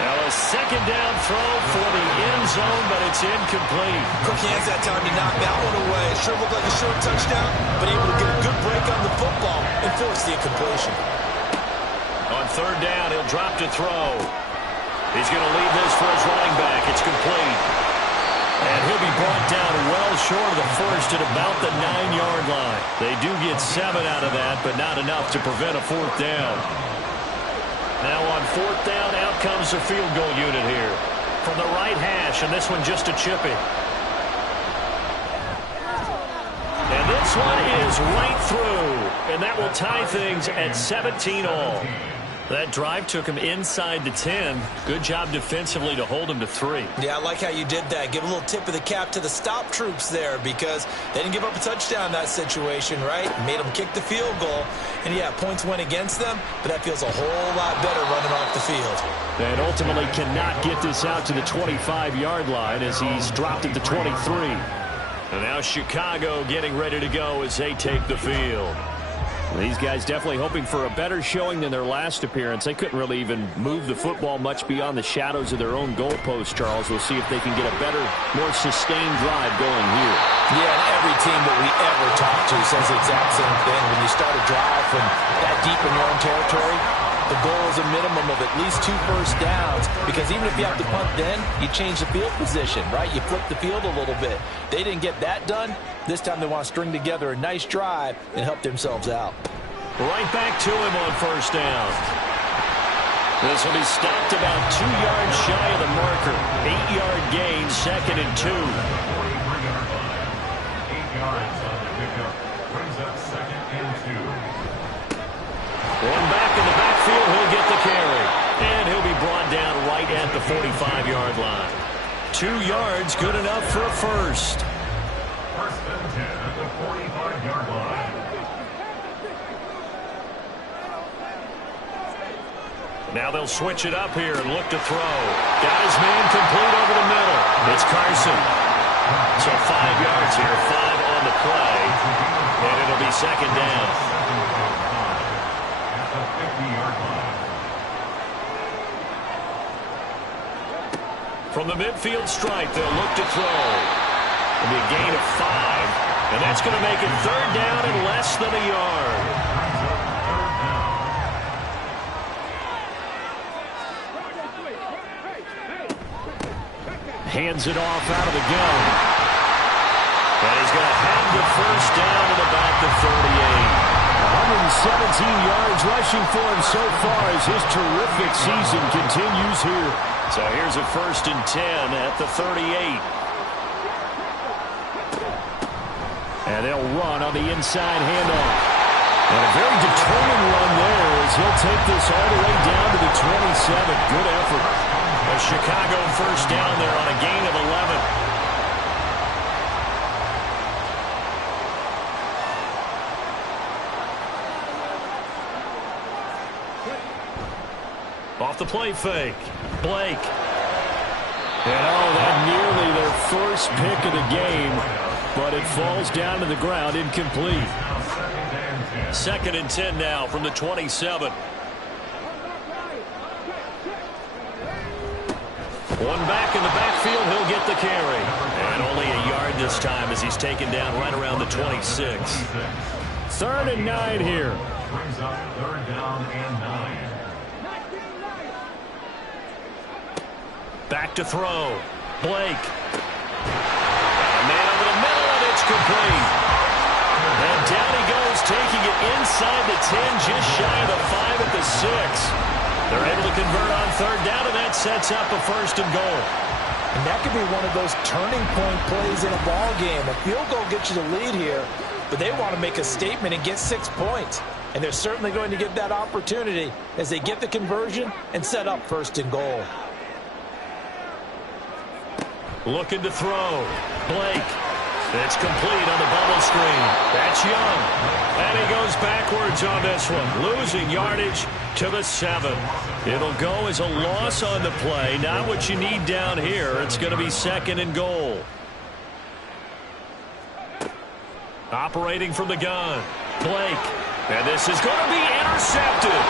Now a 2nd down throw for the end zone, but it's incomplete. Cook hands that time to knock that one away. It sure looked like a short touchdown, but able to get a good break on the football and force the incompletion. On 3rd down, he'll drop to throw. He's going to leave this for his running back. It's complete. And he'll be brought down well short of the 1st at about the 9-yard line. They do get 7 out of that, but not enough to prevent a 4th down. Now on 4th down, out comes the field goal unit here. From the right hash, and this one just a chipping. And this one is right through. And that will tie things at 17 all. That drive took him inside the 10. Good job defensively to hold him to 3. Yeah, I like how you did that. Give a little tip of the cap to the stop troops there because they didn't give up a touchdown in that situation, right? Made them kick the field goal. And, yeah, points went against them, but that feels a whole lot better running off the field. And ultimately cannot get this out to the 25-yard line as he's dropped it to 23. And now Chicago getting ready to go as they take the field. These guys definitely hoping for a better showing than their last appearance. They couldn't really even move the football much beyond the shadows of their own goalpost, Charles. We'll see if they can get a better, more sustained drive going here. Yeah, and every team that we ever talk to says the exact same thing. When you start a drive from that deep in your own territory, the goal is a minimum of at least 2 first downs because even if you have to punt then, you change the field position, right? You flip the field a little bit. They didn't get that done. This time they want to string together a nice drive and help themselves out. Right back to him on first down. This will be stopped about 2 yards shy of the marker. 8-yard gain, 2nd and 2. 8 yards on the pickup. Brings up 2nd and 2. One back in the backfield, he'll get the carry. And he'll be brought down right at the 45-yard line. 2 yards, good enough for a first. First and 10 at the 45-yard line. Now they'll switch it up here and look to throw. Got his man complete over the middle. It's Carson. So 5 yards here, 5 on the play. And it'll be 2nd down. At the 50-yard line. From the midfield stripe, they'll look to throw. It'll be a gain of 5. And that's going to make it 3rd down and less than a yard. Hands it off out of the gun. And he's going to have the first down to the back of 38. 117 yards rushing for him so far as his terrific season continues here. So here's a 1st and 10 at the 38. And they'll run on the inside handoff. And a very determined run there as he'll take this all the way down to the 27. Good effort. A Chicago first down there on a gain of 11. Off the play fake. Blake. And that nearly their first pick of the game, but it falls down to the ground incomplete. 2nd and 10 now from the 27. One back in the backfield, he'll get the carry. And only a yard this time as he's taken down right around the 26. 3rd and 9 here. Brings up 3rd down and 9. Back to throw. Blake. A man over the middle, and it's complete. And down he goes, taking it inside the 10, just shy of the 5 at the 6. They're able to convert on 3rd down, and that sets up a 1st and goal. And that could be one of those turning point plays in a ball game. A field goal gets you the lead here, but they want to make a statement and get 6 points. And they're certainly going to get that opportunity as they get the conversion and set up 1st and goal. Looking to throw. Blake. It's complete on the bubble screen. That's Young. And he goes backwards on this one. Losing yardage to the 7. It'll go as a loss on the play. Not what you need down here. It's going to be 2nd and goal. Operating from the gun. Blake. And this is going to be intercepted.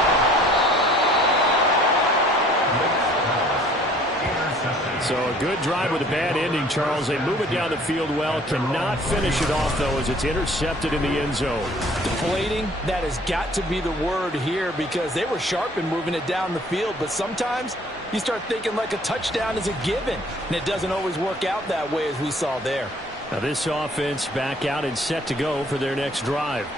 So a good drive with a bad ending, Charles. They move it down the field well. Cannot finish it off, though, as it's intercepted in the end zone. Deflating, that has got to be the word here because they were sharp in moving it down the field. But sometimes you start thinking like a touchdown is a given, and it doesn't always work out that way as we saw there. Now this offense back out and set to go for their next drive.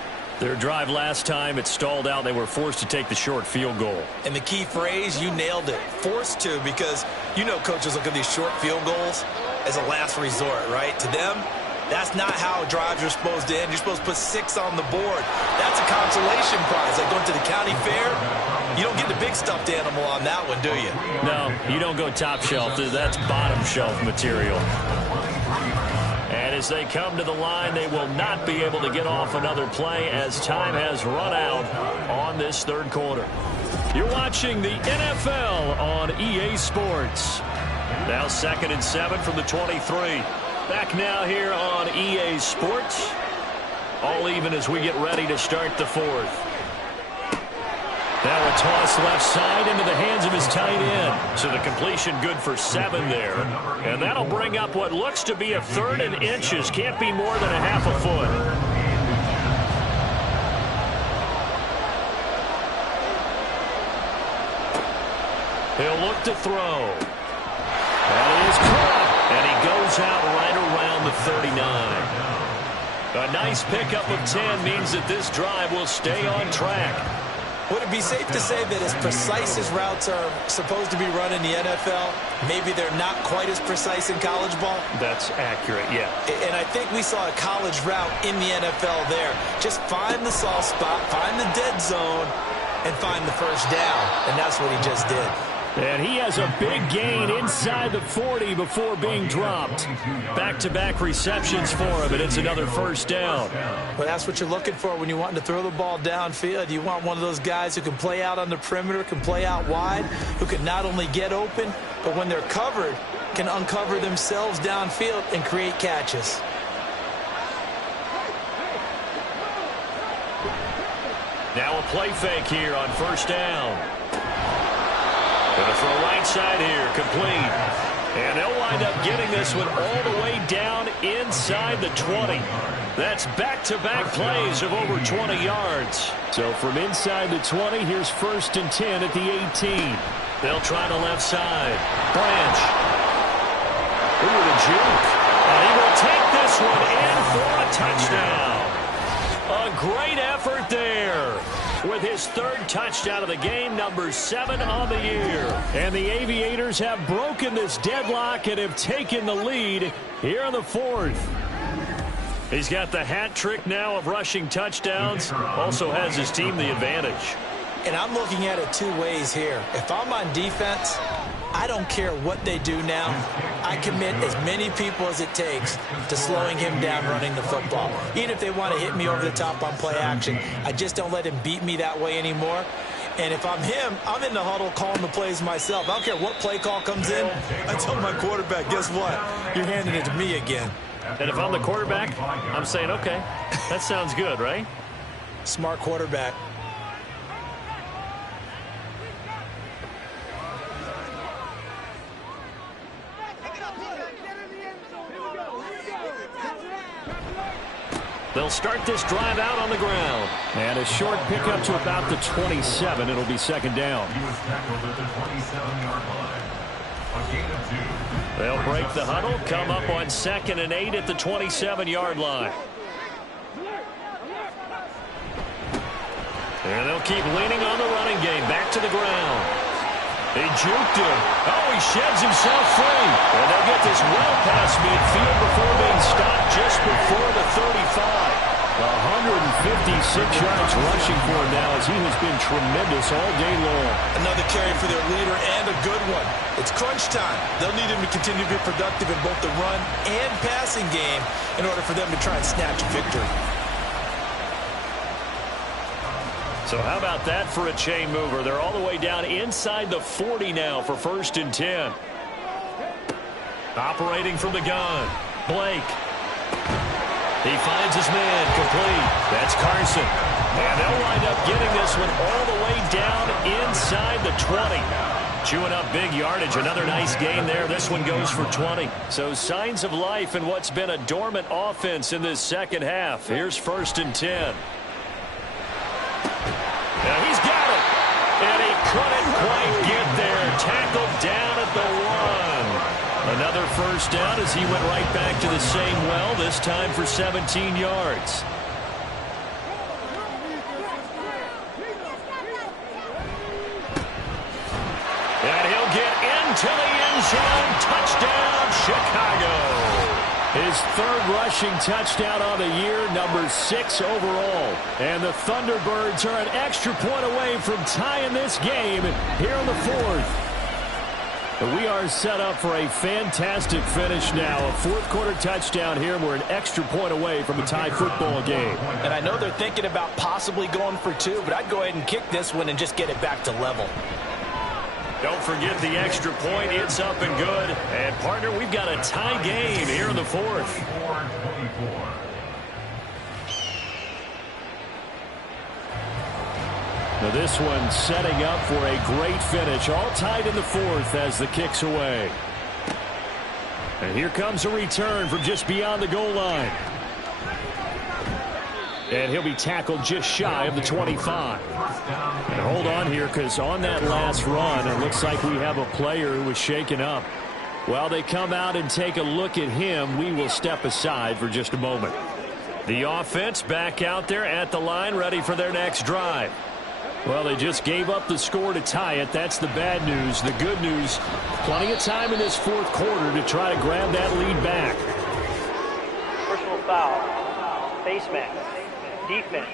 Their drive last time, it stalled out. They were forced to take the short field goal. And the key phrase, you nailed it, forced to, because you know coaches look at these short field goals as a last resort, right? To them, That's not how drives are supposed to end. You're supposed to put 6 on the board. That's a consolation prize. Like going to the county fair, you don't get the big stuffed animal on that one, do you? No, you don't go top shelf. That's bottom shelf material. And as they come to the line, they will not be able to get off another play as time has run out on this third quarter. You're watching the NFL on EA Sports. Now 2nd and 7 from the 23. Back now here on EA Sports. All even as we get ready to start the fourth. Now a toss left side into the hands of his tight end. So the completion good for 7 there. And that'll bring up what looks to be a 3rd and inches. Can't be more than a half a foot. He'll look to throw. That is caught. And he goes out right around the 39. A nice pickup of 10 means that this drive will stay on track. Would it be safe to say that as precise as routes are supposed to be run in the NFL, maybe they're not quite as precise in college ball? That's accurate, yeah. And I think we saw a college route in the NFL there. Just find the soft spot, find the dead zone, and find the first down. And that's what he just did. And he has a big gain inside the 40 before being dropped. Back-to-back receptions for him, and it's another first down. Well, that's what you're looking for when you want to throw the ball downfield. You want one of those guys who can play out on the perimeter, can play out wide, who can not only get open, but when they're covered, can uncover themselves downfield and create catches. Now a play fake here on first down. Going to throw right side here, complete. And they'll wind up getting this one all the way down inside the 20. That's back-to-back plays of over 20 yards. So from inside the 20, here's 1st and 10 at the 18. They'll try the left side. Branch. Ooh, the juke. And he will take this one in for a touchdown. A great effort there. With his 3rd touchdown of the game, number 7 on the year. And the Aviators have broken this deadlock and have taken the lead here in the 4th. He's got the hat trick now of rushing touchdowns. Also has his team the advantage. And I'm looking at it 2 ways here. If I'm on defense, I don't care what they do now. I commit as many people as it takes to slowing him down running the football. Even if they want to hit me over the top on play action, I just don't let him beat me that way anymore. And if I'm him, I'm in the huddle calling the plays myself. I don't care what play call comes in. I tell my quarterback, guess what? You're handing it to me again. And if I'm the quarterback, I'm saying, okay, that sounds good, right? Smart quarterback. They'll start this drive out on the ground. And a short pickup to about the 27. It'll be 2nd down. He was tackled at the 27-yard line. A gain of 2. They'll break the huddle, come up on 2nd and 8 at the 27-yard line. And they'll keep leaning on the running game. Back to the ground. He juked him. Oh, he sheds himself free. And they'll get this well past midfield before being stopped just before the 35. 156 yards rushing for him now as he has been tremendous all day long. Another carry for their leader and a good one. It's crunch time. They'll need him to continue to be productive in both the run and passing game in order for them to try and snatch a victory. So how about that for a chain mover? They're all the way down inside the 40 now for 1st and 10. Operating from the gun. Blake. He finds his man complete. That's Carson. And they'll wind up getting this one all the way down inside the 20. Chewing up big yardage. Another nice gain there. This one goes for 20. So signs of life in what's been a dormant offense in this second half. Here's 1st and 10. Now he's got it. And he couldn't quite get there. Tackled down at the 1. Another first down as he went right back to the same well, this time for 17 yards. And he'll get into the end zone. Touchdown, Chicago. His third rushing touchdown on the year, number 6 overall. And the Thunderbirds are an extra point away from tying this game here in the fourth. We are set up for a fantastic finish now. A fourth-quarter touchdown here. We're an extra point away from a tie football game. And I know they're thinking about possibly going for 2, but I'd go ahead and kick this one and just get it back to level. Don't forget the extra point. It's up and good. And, partner, we've got a tie game here in the fourth. Now this one setting up for a great finish. All tied in the fourth as the kick's away. And here comes a return from just beyond the goal line. And he'll be tackled just shy of the 25. And hold on here, because on that last run, it looks like we have a player who was shaken up. While they come out and take a look at him, we will step aside for just a moment. The offense back out there at the line, ready for their next drive. Well, they just gave up the score to tie it. That's the bad news. The good news, plenty of time in this fourth quarter to try to grab that lead back. Personal foul. Face mask. Defense.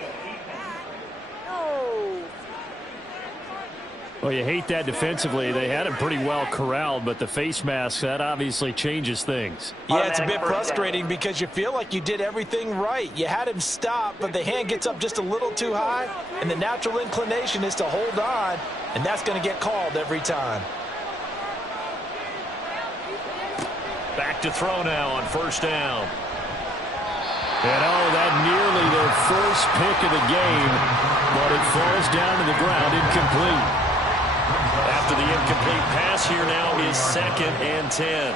Well, you hate that defensively. They had him pretty well corralled, but the face mask, that obviously changes things. Yeah, it's a bit frustrating because you feel like you did everything right. You had him stop, but the hand gets up just a little too high, and the natural inclination is to hold on, and that's going to get called every time. Back to throw now on first down. And that nearly their first pick of the game, but it falls down to the ground incomplete. After the incomplete pass, here now is 2nd and 10.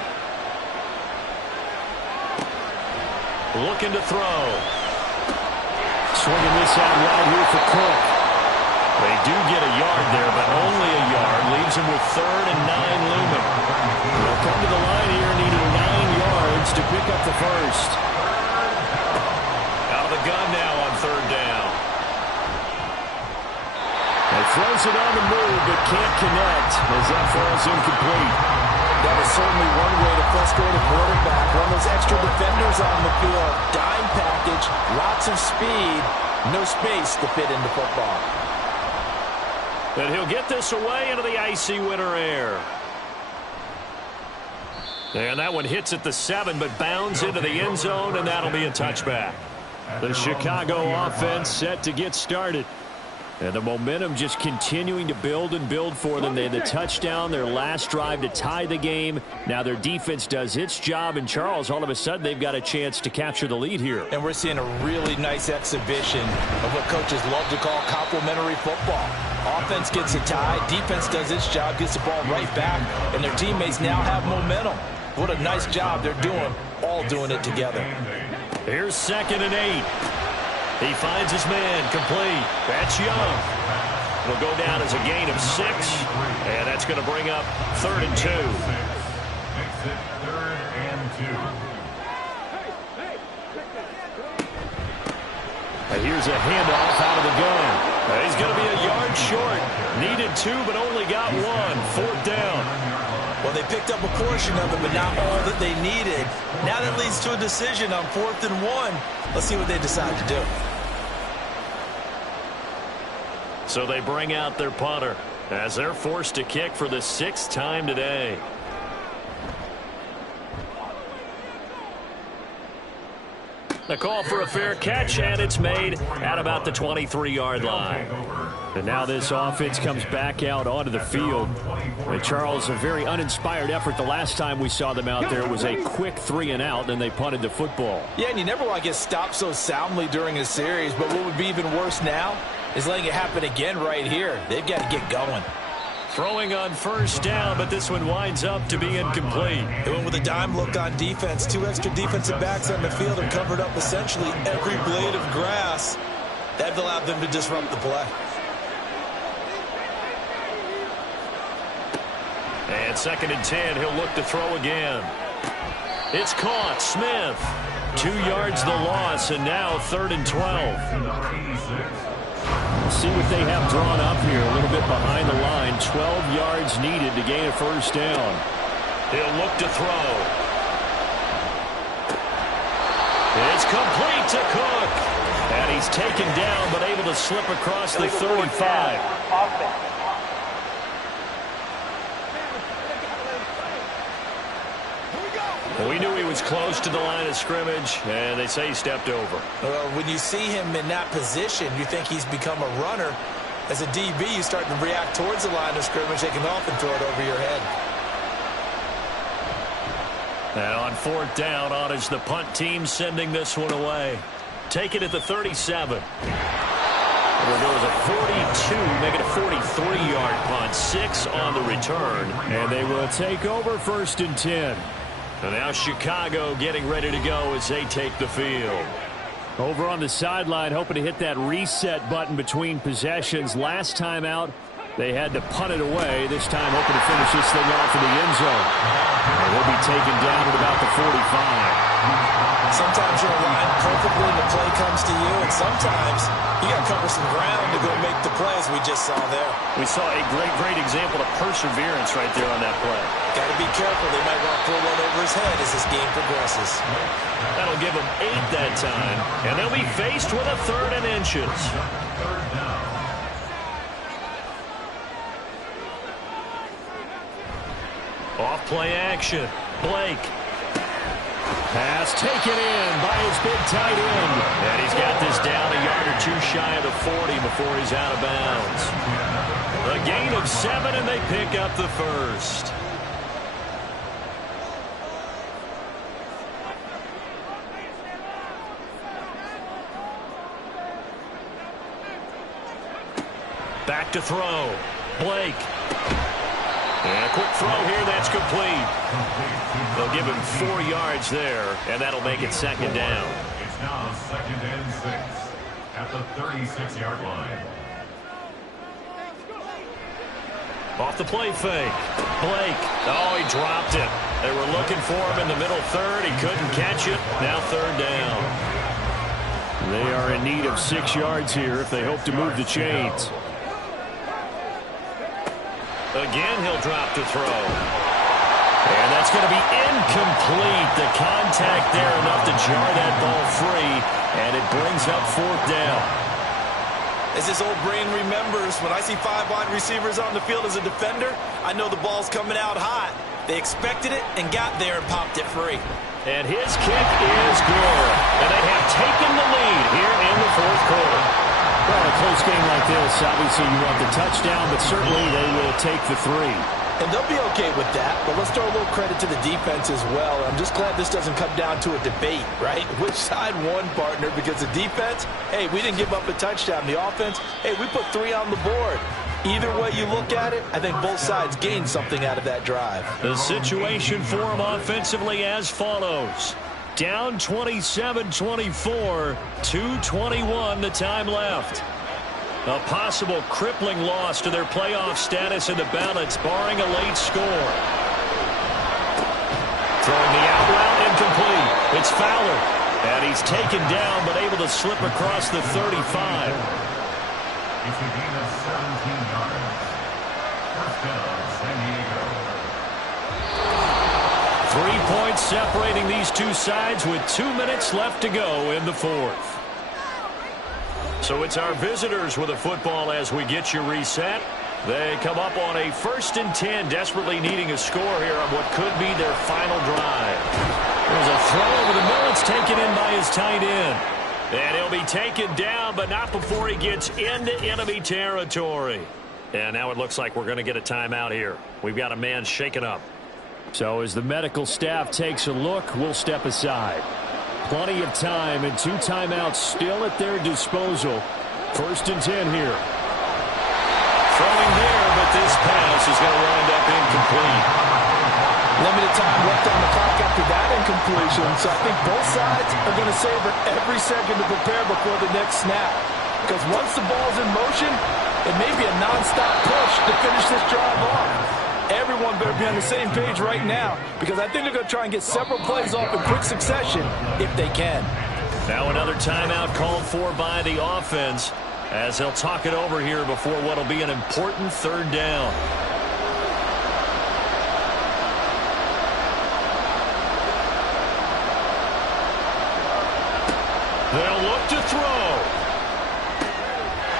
Looking to throw. Swinging this out right here for Cook. They do get a yard there, but only a yard. Leaves him with 3rd and 9 looming. They'll come to the line here, needing 9 yards to pick up the first. Out of the gun now on 3rd down. He throws it on the move, but can't connect as that falls incomplete. That is certainly one way to frustrate a quarterback. Run those extra defenders on the field. Dime package, lots of speed, no space to fit into football. And he'll get this away into the icy winter air. And that one hits at the 7, but bounds into the end zone, and that'll be a touchback. The Chicago offense set to get started. And the momentum just continuing to build and build for them. They had the touchdown, their last drive to tie the game. Now their defense does its job, and Charles, all of a sudden, they've got a chance to capture the lead here. And we're seeing a really nice exhibition of what coaches love to call complementary football. Offense gets a tie, defense does its job, gets the ball right back, and their teammates now have momentum. What a nice job they're doing, all doing it together. Here's 2nd and 8. He finds his man, complete. That's Young. It'll go down as a gain of 6, and that's going to bring up 3rd and 2. Exit 3rd and 2. And here's a handoff out of the gun. He's going to be a yard short. Needed 2, but only got 1. 4th down. Well, they picked up a portion of it, but not all that they needed. Now that leads to a decision on 4th and 1. Let's see what they decide to do. So they bring out their punter as they're forced to kick for the 6th time today. The call for a fair catch, and it's made at about the 23-yard line. And now this offense comes back out onto the field. And Charles, a very uninspired effort the last time we saw them out there. It was a quick 3-and-out, and they punted the football. Yeah, and you never want to get stopped so soundly during a series, but what would be even worse now is letting it happen again right here. They've got to get going. Throwing on first down, but this one winds up to be incomplete. They went with a dime look on defense. 2 extra defensive backs on the field and covered up essentially every blade of grass. That allowed them to disrupt the play. And 2nd and 10, he'll look to throw again. It's caught. Smith. 2 yards the loss, and now 3rd and 12. See what they have drawn up here. A little bit behind the line. 12 yards needed to gain a first down. He'll look to throw. It's complete to Cook. And he's taken down, but able to slip across the 35. We knew he was close to the line of scrimmage, and they say he stepped over. Well, when you see him in that position, you think he's become a runner. As a DB, you start to react towards the line of scrimmage. They can often throw it over your head. And on fourth down, on is the punt team sending this one away. Take it at the 37. There goes a 42, make it a 43-yard punt. 6 on the return. And they will take over 1st and 10. And now Chicago getting ready to go as they take the field. Over on the sideline, hoping to hit that reset button between possessions. Last time out, they had to punt it away. This time hoping to finish this thing off in the end zone. And they'll be taken down at about the 45. Sometimes you're aligned perfectly and the play comes to you, and sometimes you got to cover some ground to go make the play, as we just saw there. We saw a great example of perseverance right there on that play. Got to be careful. They might want to pull one over his head as this game progresses. That'll give them 8 that time, and they'll be faced with a 3rd and inches. Off play action. Blake. Pass taken in by his big tight end. And he's got this down a yard or 2 shy of the 40 before he's out of bounds. A gain of 7, and they pick up the first. Back to throw. Blake. And a quick throw here, that's complete. They'll give him 4 yards there, and that'll make it 2nd down. It's now 2nd and 6 at the 36-yard line. Off the play fake. Blake. Oh, he dropped it. They were looking for him in the middle 3rd. He couldn't catch it. Now 3rd down. They are in need of 6 yards here if they hope to move the chains. Again, he'll drop to throw. And that's going to be incomplete. The contact there enough to jar that ball free, and it brings up 4th down. As his old brain remembers, when I see 5 wide receivers on the field as a defender, I know the ball's coming out hot. They expected it and got there and popped it free. And his kick is good. And they have taken the lead here in the 4th quarter. Well, a close game like this, obviously you want the touchdown, but certainly they will take the 3. And they'll be okay with that, but let's throw a little credit to the defense as well. I'm just glad this doesn't come down to a debate, right? Which side won, partner? Because the defense, hey, we didn't give up a touchdown. The offense, hey, we put 3 on the board. Either way you look at it, I think both sides gained something out of that drive. The situation for them offensively as follows. Down 27-24, 2:21 the time left. A possible crippling loss to their playoff status in the balance, barring a late score. Throwing the out route incomplete. It's Fowler. And he's taken down, but able to slip across the 35. It's a gain of 17 yards. 1st down, San Diego. 3 points separating these two sides with 2 minutes left to go in the 4th. So it's our visitors with a football as we get you reset. They come up on a 1st and 10, desperately needing a score here on what could be their final drive. There's a throw over the middle. It's taken in by his tight end. And he'll be taken down, but not before he gets into enemy territory. And now it looks like we're going to get a timeout here. We've got a man shaken up. So as the medical staff takes a look, we'll step aside. Plenty of time and 2 timeouts still at their disposal. 1st and 10 here. Throwing there, but this pass is going to wind up incomplete. Limited time left on the clock after that incompletion, so I think both sides are going to savor every second to prepare before the next snap. Because once the ball's in motion, it may be a nonstop push to finish this drive off. Everyone better be on the same page right now, because I think they're going to try and get several plays off in quick succession if they can. Now another timeout called for by the offense as they'll talk it over here before what will be an important 3rd down. look to throw.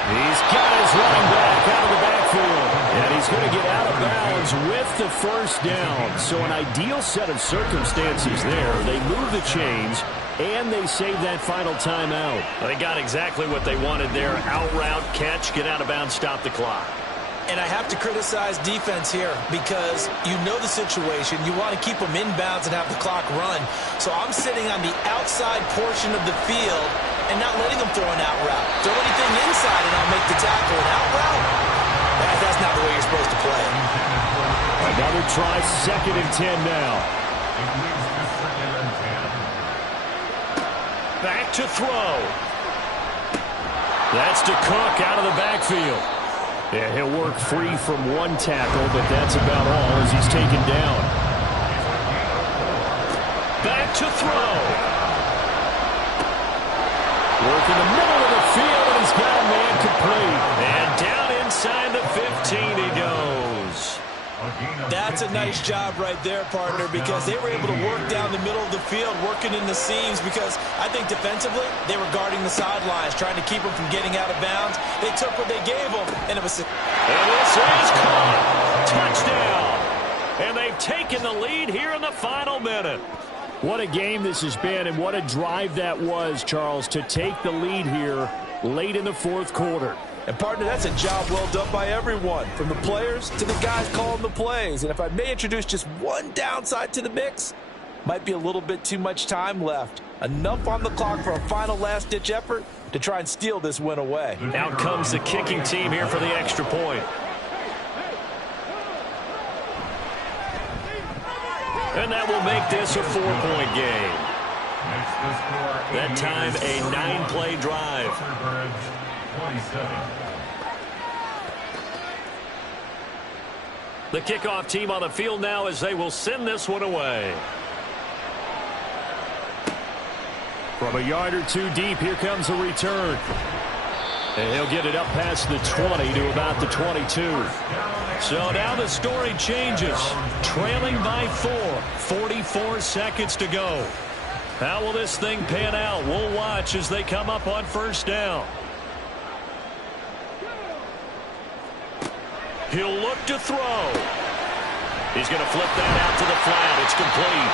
He's got his running back out of the backfield. And he's going to get out of bounds with the first down. So an ideal set of circumstances there. They move the chains, and they save that final timeout. They got exactly what they wanted there. Out route, catch, get out of bounds, stop the clock. And I have to criticize defense here because you know the situation. You want to keep them inbounds and have the clock run. So I'm sitting on the outside portion of the field and not letting them throw an out route. Throw anything inside and I'll make the tackle. An out route? That's not the way you're supposed to play. Another try, 2nd and 10 now. Back to throw. That's to Cook out of the backfield. Yeah, he'll work free from one tackle, but that's about all as he's taken down. Back to throw. Work in the middle of the field, and he's got a man complete. And down inside the 15 he goes. That's a nice job right there, partner, because they were able to work down the middle of the field, working in the seams, because I think defensively they were guarding the sidelines, trying to keep them from getting out of bounds. They took what they gave them, and it was... And this is caught. Touchdown. And they've taken the lead here in the final minute. What a game this has been, and what a drive that was, Charles, to take the lead here late in the fourth quarter. And, partner, that's a job well done by everyone, from the players to the guys calling the plays. And if I may introduce just one downside to the mix, might be a little bit too much time left. Enough on the clock for a final last-ditch effort to try and steal this win away. Out comes the kicking team here for the extra point. And that will make this a 4-point game. That time, a 9-play drive. The kickoff team on the field now as they will send this one away. From a yard or two deep, here comes a return. And he'll get it up past the 20 to about the 22. So now the story changes. Trailing by 4. 44 seconds to go. How will this thing pan out? We'll watch as they come up on first down. He'll look to throw. He's going to flip that out to the flat. It's complete.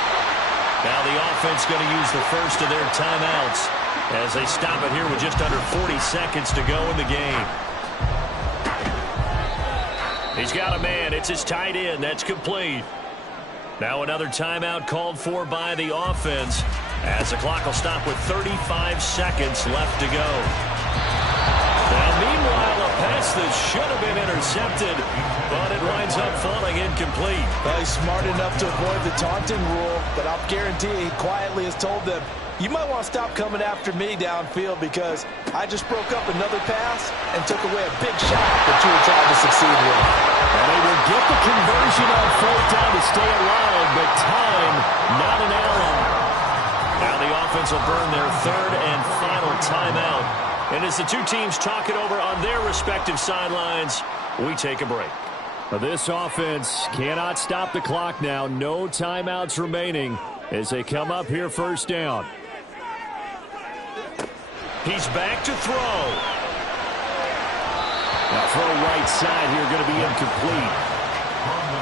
Now the offense going to use the first of their timeouts as they stop it here with just under 40 seconds to go in the game. He's got a man. It's his tight end. That's complete. Now another timeout called for by the offense as the clock will stop with 35 seconds left to go. Now, meanwhile, a pass that should have been intercepted, but it winds up falling incomplete. Well, he's smart enough to avoid the taunting rule, but I'll guarantee he quietly has told them, you might want to stop coming after me downfield because I just broke up another pass and took away a big shot that you were trying to succeed with. And they will get the conversion on fourth down to stay alive, but time not an ally. Now the offense will burn their third and final timeout. And as the two teams talk it over on their respective sidelines, we take a break. This offense cannot stop the clock now. No timeouts remaining as they come up here first down. He's back to throw. Now throw right side here going to be incomplete.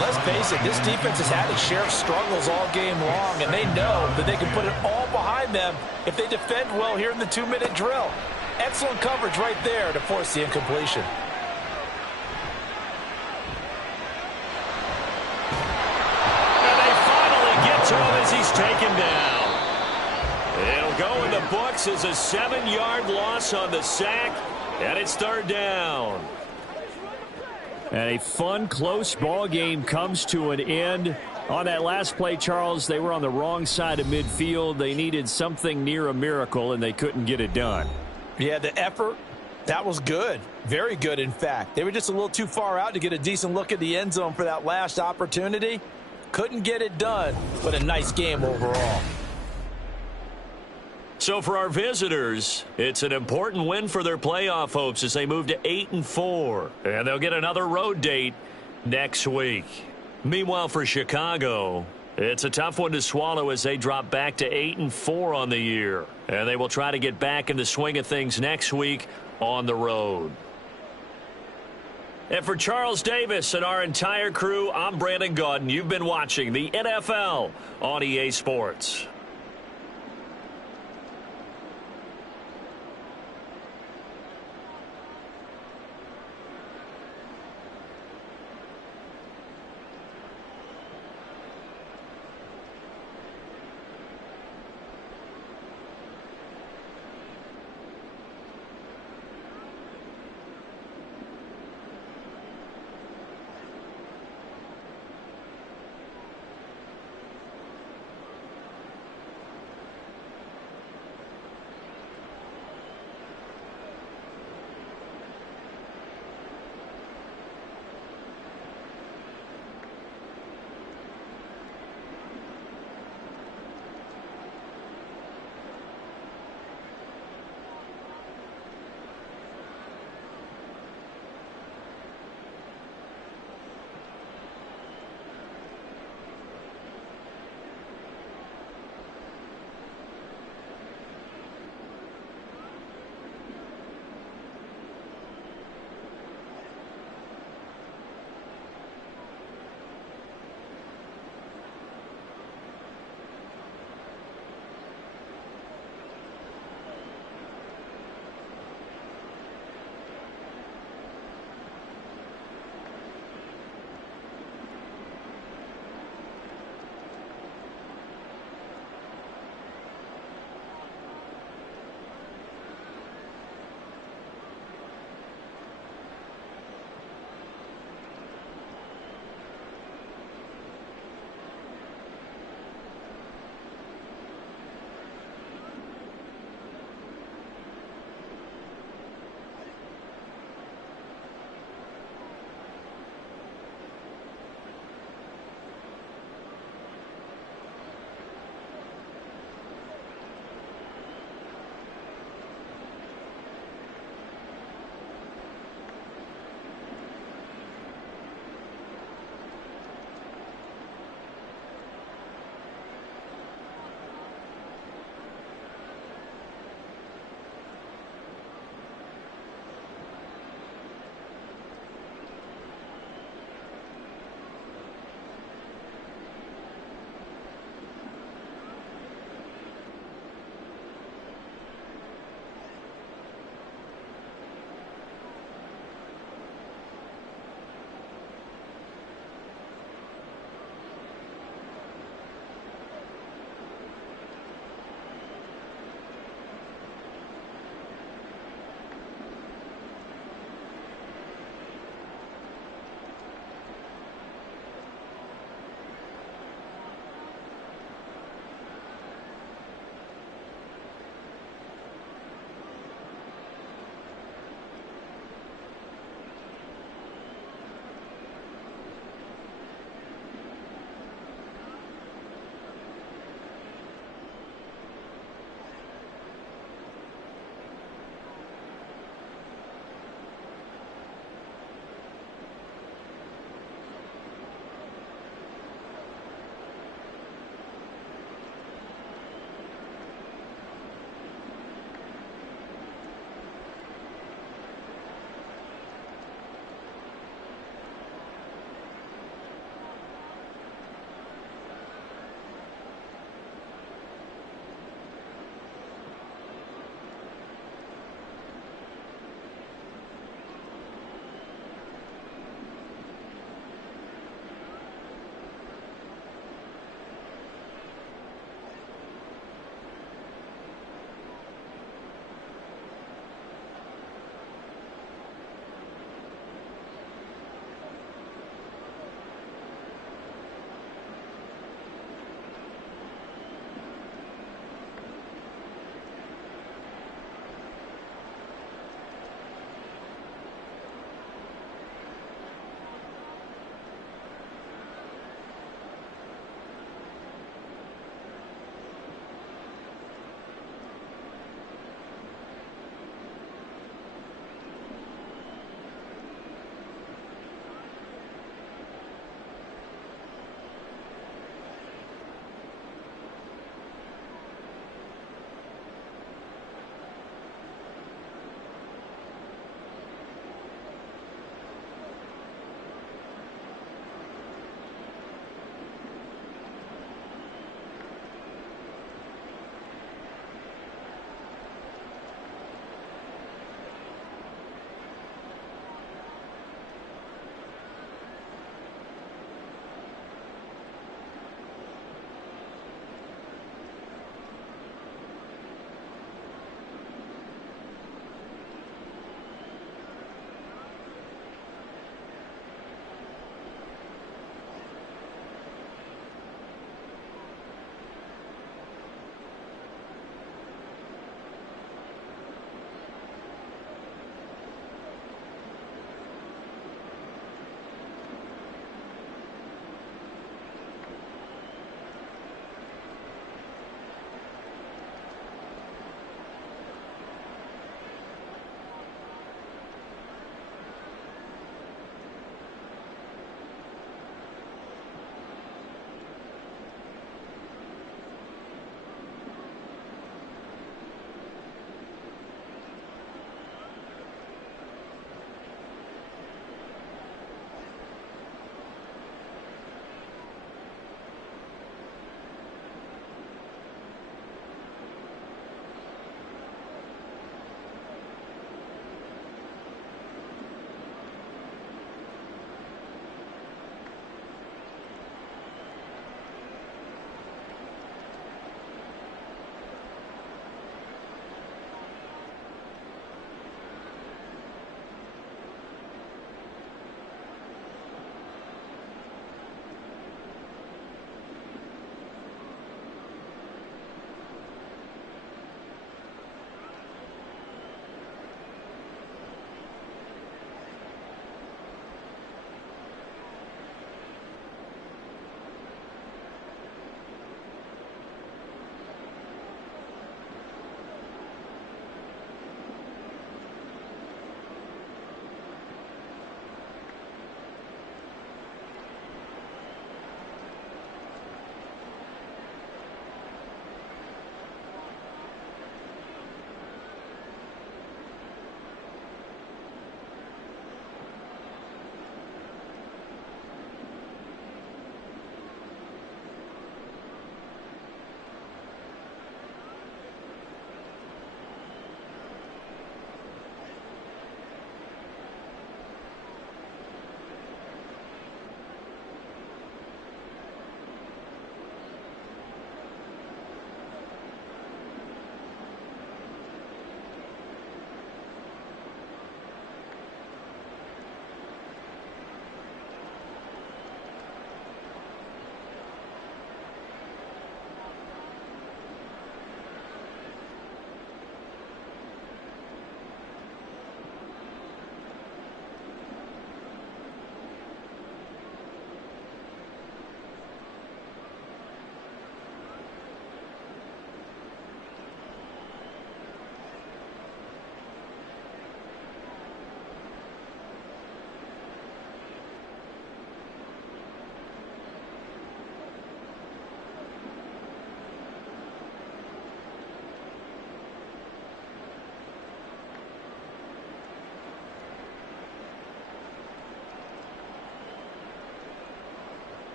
Let's face it, this defense has had its share of struggles all game long, and they know that they can put it all behind them if they defend well here in the 2-minute drill. Excellent coverage right there to force the incompletion. And they finally get to him as he's taken down. It'll go in the books as a 7-yard loss on the sack, and it's third down. And a fun, close ball game comes to an end. On that last play, Charles, they were on the wrong side of midfield. They needed something near a miracle, and they couldn't get it done. Yeah, the effort, that was good. Very good, in fact. They were just a little too far out to get a decent look at the end zone for that last opportunity. Couldn't get it done, but a nice game overall. So for our visitors, it's an important win for their playoff hopes as they move to 8-4. And they'll get another road date next week. Meanwhile, for Chicago, It's a tough one to swallow as they drop back to 8-4 on the year. And they will try to get back in the swing of things next week on the road. And for Charles Davis and our entire crew, I'm Brandon Gaudin. You've been watching the NFL on EA Sports.